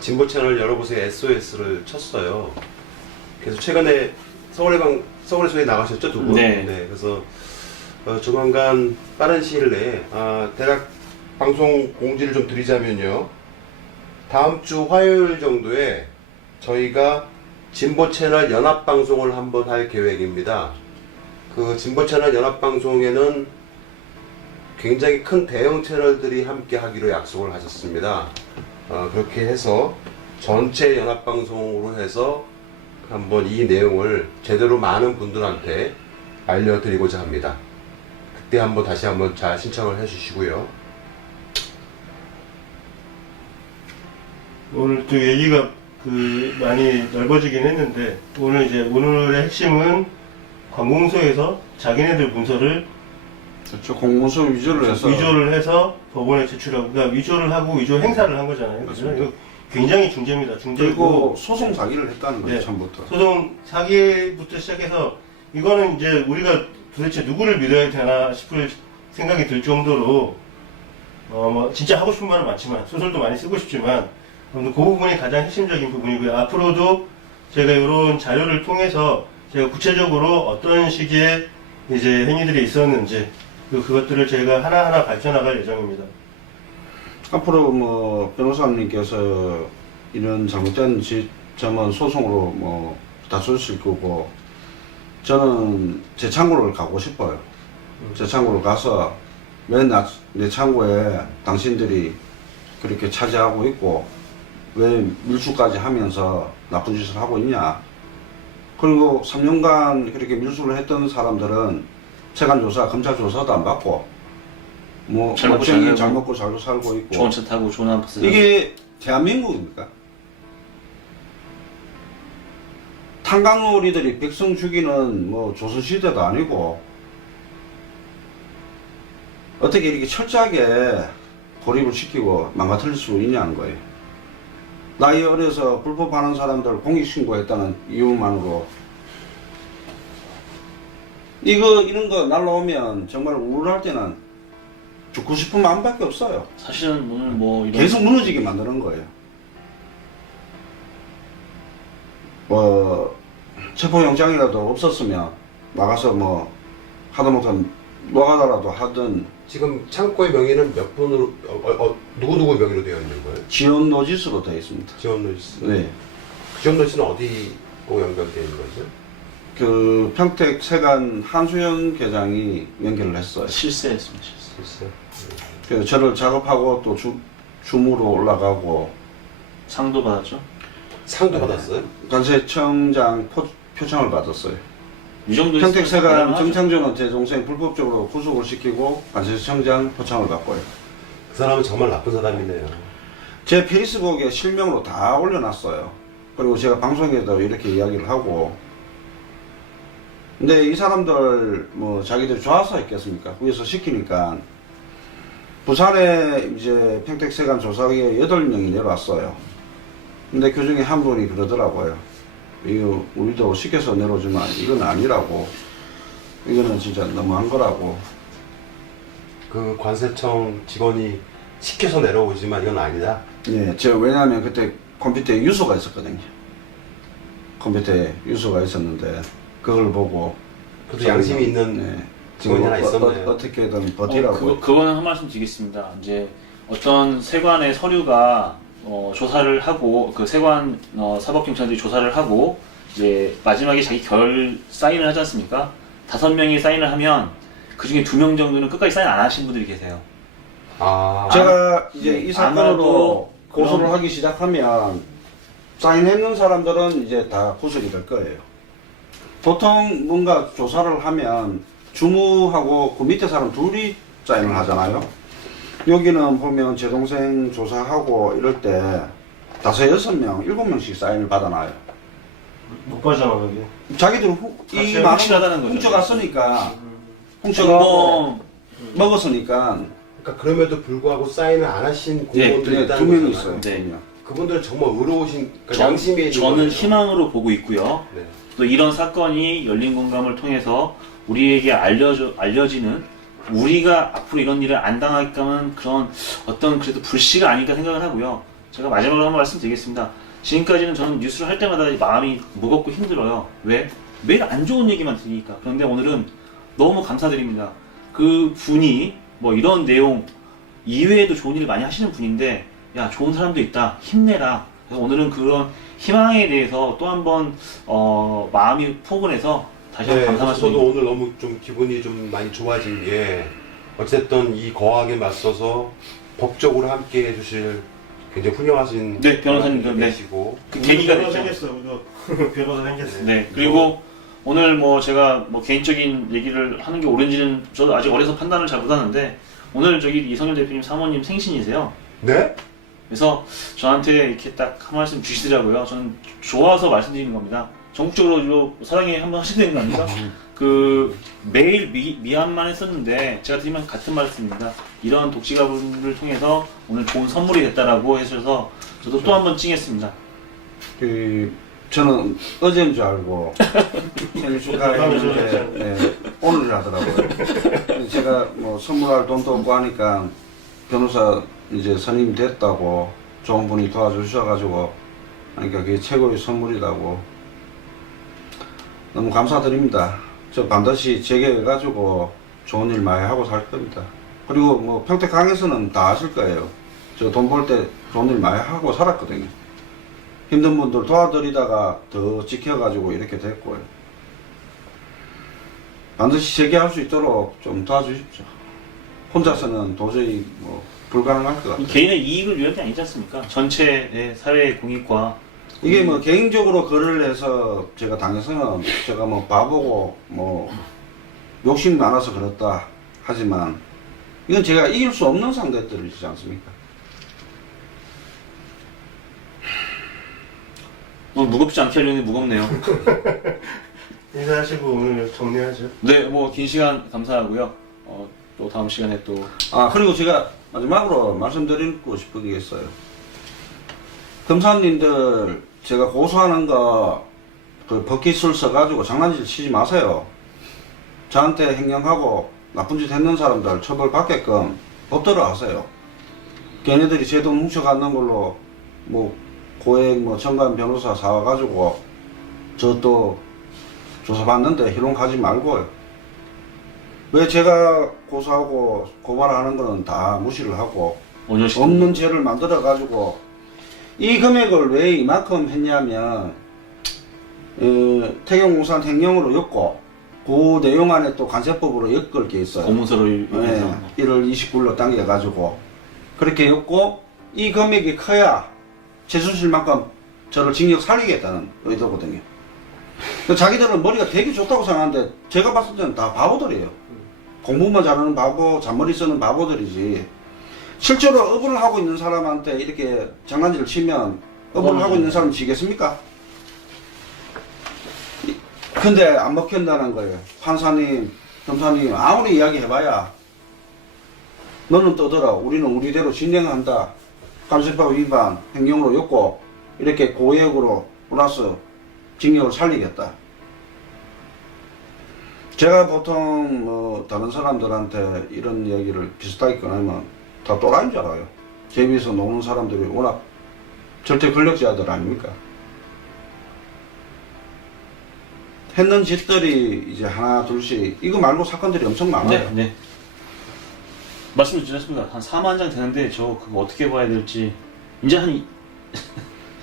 진보 채널 여러 곳에 SOS를 쳤어요. 그래서 최근에 서울에서에 나가셨죠, 두 분? 네. 네, 그래서 조만간 빠른 시일 내에 대략 방송 공지를 좀 드리자면요. 다음 주 화요일 정도에 저희가 진보 채널 연합 방송을 한번 할 계획입니다. 그 진보 채널 연합 방송에는 굉장히 큰 대형 채널들이 함께 하기로 약속을 하셨습니다. 그렇게 해서 전체 연합 방송으로 해서 한번 이 내용을 제대로 많은 분들한테 알려드리고자 합니다. 그때 다시 한번 잘 신청을 해주시고요. 오늘 또 얘기가 많이 넓어지긴 했는데 오늘의 핵심은 관공서에서 자기네들 문서를 그렇죠. 공문서 위조를 해서 법원에 제출하고 그러니까 위조를 하고 위조 행사를 한 거잖아요. 그죠? 이거 굉장히 중죄입니다. 그리고 중죄고 소송 사기를 했다는 거죠. 네. 처음부터. 소송 사기부터 시작해서 이거는 이제 우리가 도대체 누구를 믿어야 되나 싶을 생각이 들 정도로 뭐 진짜 하고 싶은 말은 많지만 소설도 많이 쓰고 싶지만 그 부분이 가장 핵심적인 부분이고요. 앞으로도 제가 이런 자료를 통해서 제가 구체적으로 어떤 식의 이제 행위들이 있었는지 그것들을 제가 하나하나 밝혀나갈 예정입니다. 앞으로 뭐 변호사님께서 이런 잘못된 점은 소송으로 뭐 다투실 거고, 저는 제 창고를 가고 싶어요. 제 창고를 가서 왜 내 창고에 당신들이 그렇게 차지하고 있고 왜 밀수까지 하면서 나쁜 짓을 하고 있냐. 그리고 3년간 그렇게 밀수를 했던 사람들은 세관조사, 검찰 조사도 안 받고 뭐 잘 먹고 멀쩡히 잘 잘 살고, 먹고 잘 살고 있고. 좋은 차 타고 좋은 아파트 사고. 이게 대한민국입니까? 탄광놀이들이 백성 죽이는 뭐 조선시대도 아니고 어떻게 이렇게 철저하게 고립을 시키고 망가뜨릴 수 있냐는 거예요. 나이 어려서 불법하는 사람들 공익신고했다는 이유만으로 이런 거 날라오면 정말 우울할 때는 죽고 싶은 마음밖에 없어요. 사실은 오늘 뭐 이런 계속 무너지게 만드는 거예요. 뭐 체포영장이라도 없었으면 나가서 뭐 하다못해 노가다라도 하든. 지금 창고의 명의는 몇 분으로 누구 명의로 되어 있는 거예요? 지원 노지스로 되어 있습니다. 지원 노지스. 네. 지원 노지스는 어디고 연결되어 있는 거죠? 그 평택 세관 한수연 계장이 연결을 했어요. 실세했습니다. 실세. 글쎄요. 그 저를 작업하고 또 주무로 올라가고 상도 받았죠. 상도 받았어요? 관세청장 표창을 받았어요. 이 정도 평택 있으면 세관 가능하죠. 정창조는 제 동생 불법적으로 구속을 시키고 관세청장 표창을 받고요. 그 사람은 정말 나쁜 사람이네요. 제 페이스북에 실명으로 다 올려놨어요. 그리고 제가 방송에도 이렇게 이야기를 하고. 근데 이 사람들 뭐 자기들 좋아서 했겠습니까? 위에서 시키니까. 부산에 이제 평택세관 조사기에 8명이 내려왔어요. 근데 그 중에 한 분이 그러더라고요. 이거 우리도 시켜서 내려오지만 이건 아니라고. 이거는 진짜 너무한 거라고. 그 관세청 직원이 시켜서 내려오지만 이건 아니다. 예, 제가 왜냐하면 그때 컴퓨터에 유소가 있었거든요. 컴퓨터에 유소가 있었는데 그걸 보고 그래도 양심이 있는 네, 직원이 하나 있었네요. 어떻게든 버티라고. 그거는 한 말씀 드리겠습니다. 이제 어떤 세관의 서류가 조사를 하고 그 세관 사법경찰들이 조사를 하고 이제 마지막에 자기 결 사인을 하지 않습니까? 5명이 사인을 하면 그 중에 2명 정도는 끝까지 사인 안 하신 분들이 계세요. 아, 제가 이제 네, 이 사건으로 아마도 고소를 그런- 하기 시작하면 사인했는 사람들은 이제 다 구속이 될 거예요. 보통 뭔가 조사를 하면 주무하고 그 밑에 사람 둘이 사인을 하잖아요. 여기는 보면 제 동생 조사하고 이럴 때 5, 6명, 7명씩 사인을 받아놔요. 못 봐잖아, 여기. 자기들 이 확실히 많은 확실하다는 거죠. 훔쳐갔으니까 훔쳐가고 뭐 먹었으니까. 그러니까 그럼에도 불구하고 사인을 안 하신 네, 공무원들이 네, 있다는 2명 거잖아요. 있어요. 네. 2명. 그분들은 정말 의로우신, 그러니까 양심이 있는 저는 거네요. 희망으로 보고 있고요. 네. 또 이런 사건이 열린 공감을 통해서 우리에게 알려지는 우리가 앞으로 이런 일을 안 당하게끔 하는 그런 어떤 그래도 불씨가 아닐까 생각을 하고요. 제가 마지막으로 한번 말씀드리겠습니다. 지금까지는 저는 뉴스를 할 때마다 마음이 무겁고 힘들어요. 왜? 매일 안 좋은 얘기만 들으니까. 그런데 오늘은 너무 감사드립니다. 그 분이 뭐 이런 내용 이외에도 좋은 일을 많이 하시는 분인데 야 좋은 사람도 있다 힘내라. 그래서 오늘은 그런 희망에 대해서 또 한번 마음이 포근해서 다시 한번 네, 감사 그래서 저도 말씀드립니다. 오늘 너무 좀 기분이 좀 많이 좋아진 게 어쨌든 이 거학에 맞서서 법적으로 함께 해주실 굉장히 훌륭하신 네, 변호사님도, 분이 네. 계시고 그 계기가 변호사 됐죠. 생겼어, 우리도. 변호사 생겼어. 네 그리고 오늘 뭐 제가 뭐 개인적인 얘기를 하는 게 옳은지는 저도 아직 어려서 판단을 잘 못하는데 오늘 저기 이성열 대표님 사모님 생신이세요. 네? 그래서 저한테 이렇게 딱 한 말씀 주시더라고요. 저는 좋아서 말씀드리는 겁니다. 전국적으로 사랑해 한번 하시는 거 아닙니까? 그 매일 미안만 했었는데 제가 드리면 같은 말씀입니다. 이런 독지가분을 통해서 오늘 좋은 선물이 됐다라고 해주셔서 저도 또 한 번 찡했습니다. 저는 어제인 줄 알고 생일 축하했는데 네, 오늘 하더라고요. 제가 뭐 선물할 돈도 없고 하니까 변호사 이제 선임이 됐다고 좋은 분이 도와주셔가지고 그러니까 그게 최고의 선물이라고. 너무 감사드립니다. 저 반드시 재개해가지고 좋은 일 많이 하고 살 겁니다. 그리고 뭐 평택항에서는 다 아실 거예요. 저 돈 벌 때 좋은 일 많이 하고 살았거든요. 힘든 분들 도와드리다가 더 지켜가지고 이렇게 됐고요. 반드시 재개할 수 있도록 좀 도와주십시오. 혼자서는 도저히 뭐 불가능할 것 같아요. 개인의 이익을 위한 게 아니지 않습니까? 전체의 사회 공익과 이게 뭐 개인적으로 글을 해서 제가 당해서는 제가 뭐 바보고 뭐 욕심 많아서 그렇다 하지만 이건 제가 이길 수 없는 상대들이지 않습니까? 뭐 무겁지 않게 하려니 무겁네요. 인사하시고 오늘 정리하죠. 네, 뭐 긴 시간 감사하고요. 또 다음 시간에 또 아 그리고 제가 마지막으로 말씀드리고 싶은 게 있어요. 검사님들 제가 고소하는 거 그 버킷을 써가지고 장난질 치지 마세요. 저한테 행령하고 나쁜 짓 했는 사람들 처벌받게끔 법대로 하세요. 걔네들이 제 돈 훔쳐가는 걸로 뭐 고액 뭐 정관 변호사 사와가지고 저 또 조사받는데 희롱하지 말고요. 왜 제가 고소하고 고발하는 거는 다 무시를 하고 원효씨 없는 죄를 만들어 가지고 이 금액을 왜 이만큼 했냐면 태경공산 행령으로 엮고 그 내용 안에 또 간세법으로 엮을 게 있어요. 고문서로 네, 해서 1월 29일로 당겨가지고 그렇게 엮고 이 금액이 커야 최순실만큼 저를 징역 살리겠다는 의도거든요. 자기들은 머리가 되게 좋다고 생각하는데 제가 봤을 때는 다 바보들이에요. 공부만 잘하는 바보, 잔머리 쓰는 바보들이지. 실제로 업을 하고 있는 사람한테 이렇게 장난질을 치면 업을 하고 있는 사람 지겠습니까? 근데 안 먹힌다는 거예요. 판사님, 검사님 아무리 이야기해봐야 너는 떠들어. 우리는 우리대로 진행한다. 간세법 위반, 행령으로 엮고 이렇게 고액으로 플러스 징역을 살리겠다. 제가 보통 뭐 다른 사람들한테 이런 이야기를 비슷하게 꺼내면 다 또라이인 줄 알아요. 재미에서 노는 사람들이 워낙 절대 권력자들 아닙니까? 했는 짓들이 이제 하나 둘씩 이거 말고 사건들이 엄청 많아요. 네. 말씀을 드렸습니다. 한 4만 장 되는데 저 그거 어떻게 봐야 될지 이제 한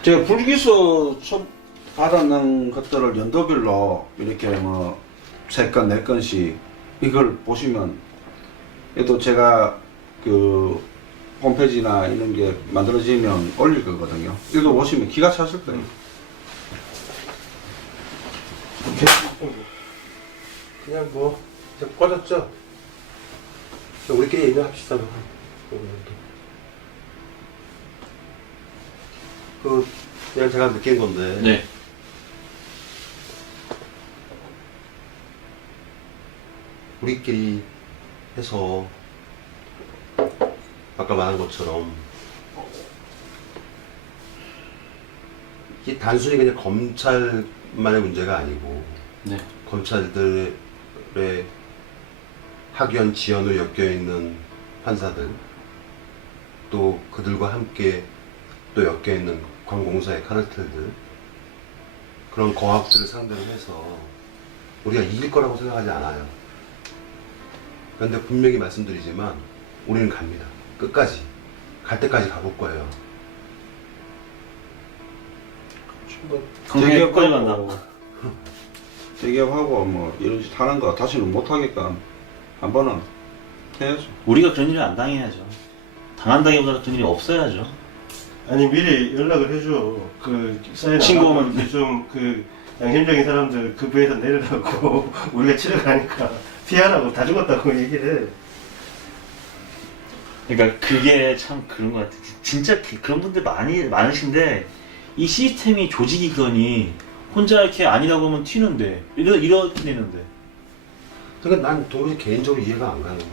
제가 불기소 받았는 것들을 연도별로 이렇게 뭐 3건, 4건씩 이걸 보시면 또 제가 그 홈페이지나 이런 게 만들어지면 올릴 거거든요. 이거 보시면 기가 차실 거예요. 그냥 뭐 이제 꺼졌죠. 우리끼리 얘기합시다. 그냥 제가 느낀 건데. 네. 우리끼리 해서 아까 말한 것처럼 이게 단순히 그냥 검찰만의 문제가 아니고 네. 검찰들의 학연, 지연으로 엮여있는 판사들 또 그들과 함께 또 엮여있는 관공서의 카르텔들 그런 거학들을 상대로 해서 우리가 이길 거라고 생각하지 않아요. 그런데 분명히 말씀드리지만 우리는 갑니다. 끝까지. 갈 때까지 가볼 거예요. 강력히 끝까지 간다. 대기업하고 뭐 이런 짓 하는 거 다시는 못 하게끔 한 번은 해야죠. 우리가 그런 일을 안 당해야죠. 당한다기보다 그런 일이 없어야죠. 아니 미리 연락을 해줘. 그 사인 신고하면 좀그 양심적인 사람들 그 배에서 내리라고 우리가 치러 가니까 피하라고 다 죽었다고 얘기를 해. 그러니까 그게 참 그런 것 같아. 진짜 그런 분들 많으신데 이 시스템이 조직이거니 혼자 이렇게 아니라고 하면 튀는데 이렇게 되는데. 그러니까 난 도무지 개인적으로 이해가 안 가는 게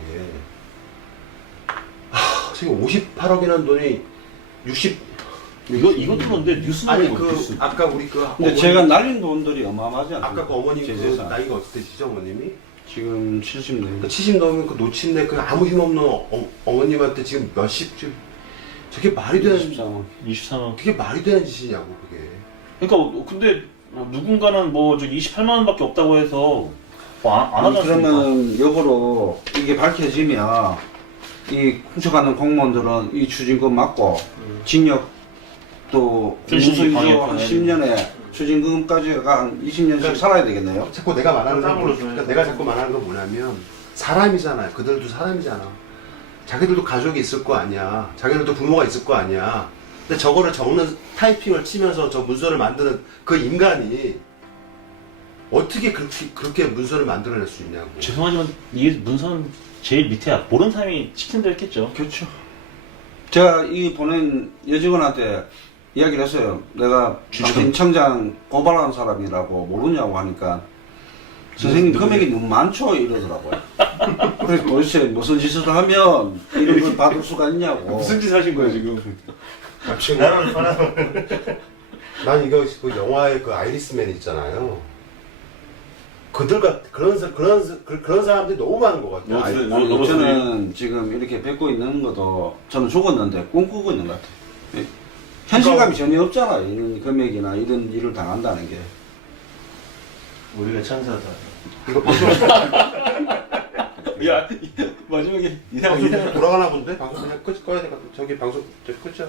지금 58억이라는 돈이 60 이것도 그런데 뉴스 아니 보고 뉴스. 아까 우리 그 근데 어머니, 제가 날린 돈들이 어마어마하지 않습니까? 아까 그 어머님 제 그 재산. 나이가 어떻게 되시죠 어머님이? 지금 70년. 70 넘으면 그 노친네 그 아무 힘 없는 어머님한테 지금 몇십 저게 말이 되는 23원. 23억. 그게 말이 되는 짓이냐고 그게. 그러니까 근데 누군가는 뭐 저 28만 원밖에 없다고 해서 뭐 안 하지 않습니까? 그러면 역으로 이게 밝혀지면 이 훔쳐가는 공무원들은 이 추징금 맞고 징역도 준신이 무소유조 한 방해권에 10년에 추징금까지가 한 20년씩 살아야 되겠네요. 자꾸 내가 말하는 건 땀으로 그러니까 내가 자꾸 말하는 건 뭐냐면 사람이잖아요. 그들도 사람이잖아. 자기들도 가족이 있을 거 아니야. 자기들도 부모가 있을 거 아니야. 근데 저거를 적는 타이핑을 치면서 저 문서를 만드는 그 인간이 어떻게 그렇게 문서를 만들어낼 수 있냐고. 죄송하지만 이 문서는 제일 밑에야. 모르는 사람이 시킨 대로 했겠죠. 그렇죠. 제가 이 보낸 여직원한테 이야기를 했어요. 내가 당신 청장 고발한 사람이라고 모르냐고 하니까 선생님 금액이 너무 많죠 이러더라고요. 그래서 도대체 무슨 짓을 하면 이런 걸 받을 수가 있냐고. 무슨 짓 하신 거예요 지금? 나는 바라는 난 이거 그 영화의 그 아이리스맨 있잖아요. 그들과 그런 사람들이 너무 많은 것 같아요. 뭐, 아니, 너무 저는 지금 이렇게 뵙고 있는 것도 저는 죽었는데 꿈꾸고 있는 것 같아요. 현실감이 전혀 없잖아. 이런 금액이나 이런 일을 당한다는 게. 우리가 천사다. 이거 방송 야 마지막에 방송 돌아가나 본데? 방송 그냥 꺼야 돼. 저기 방송 끝이야.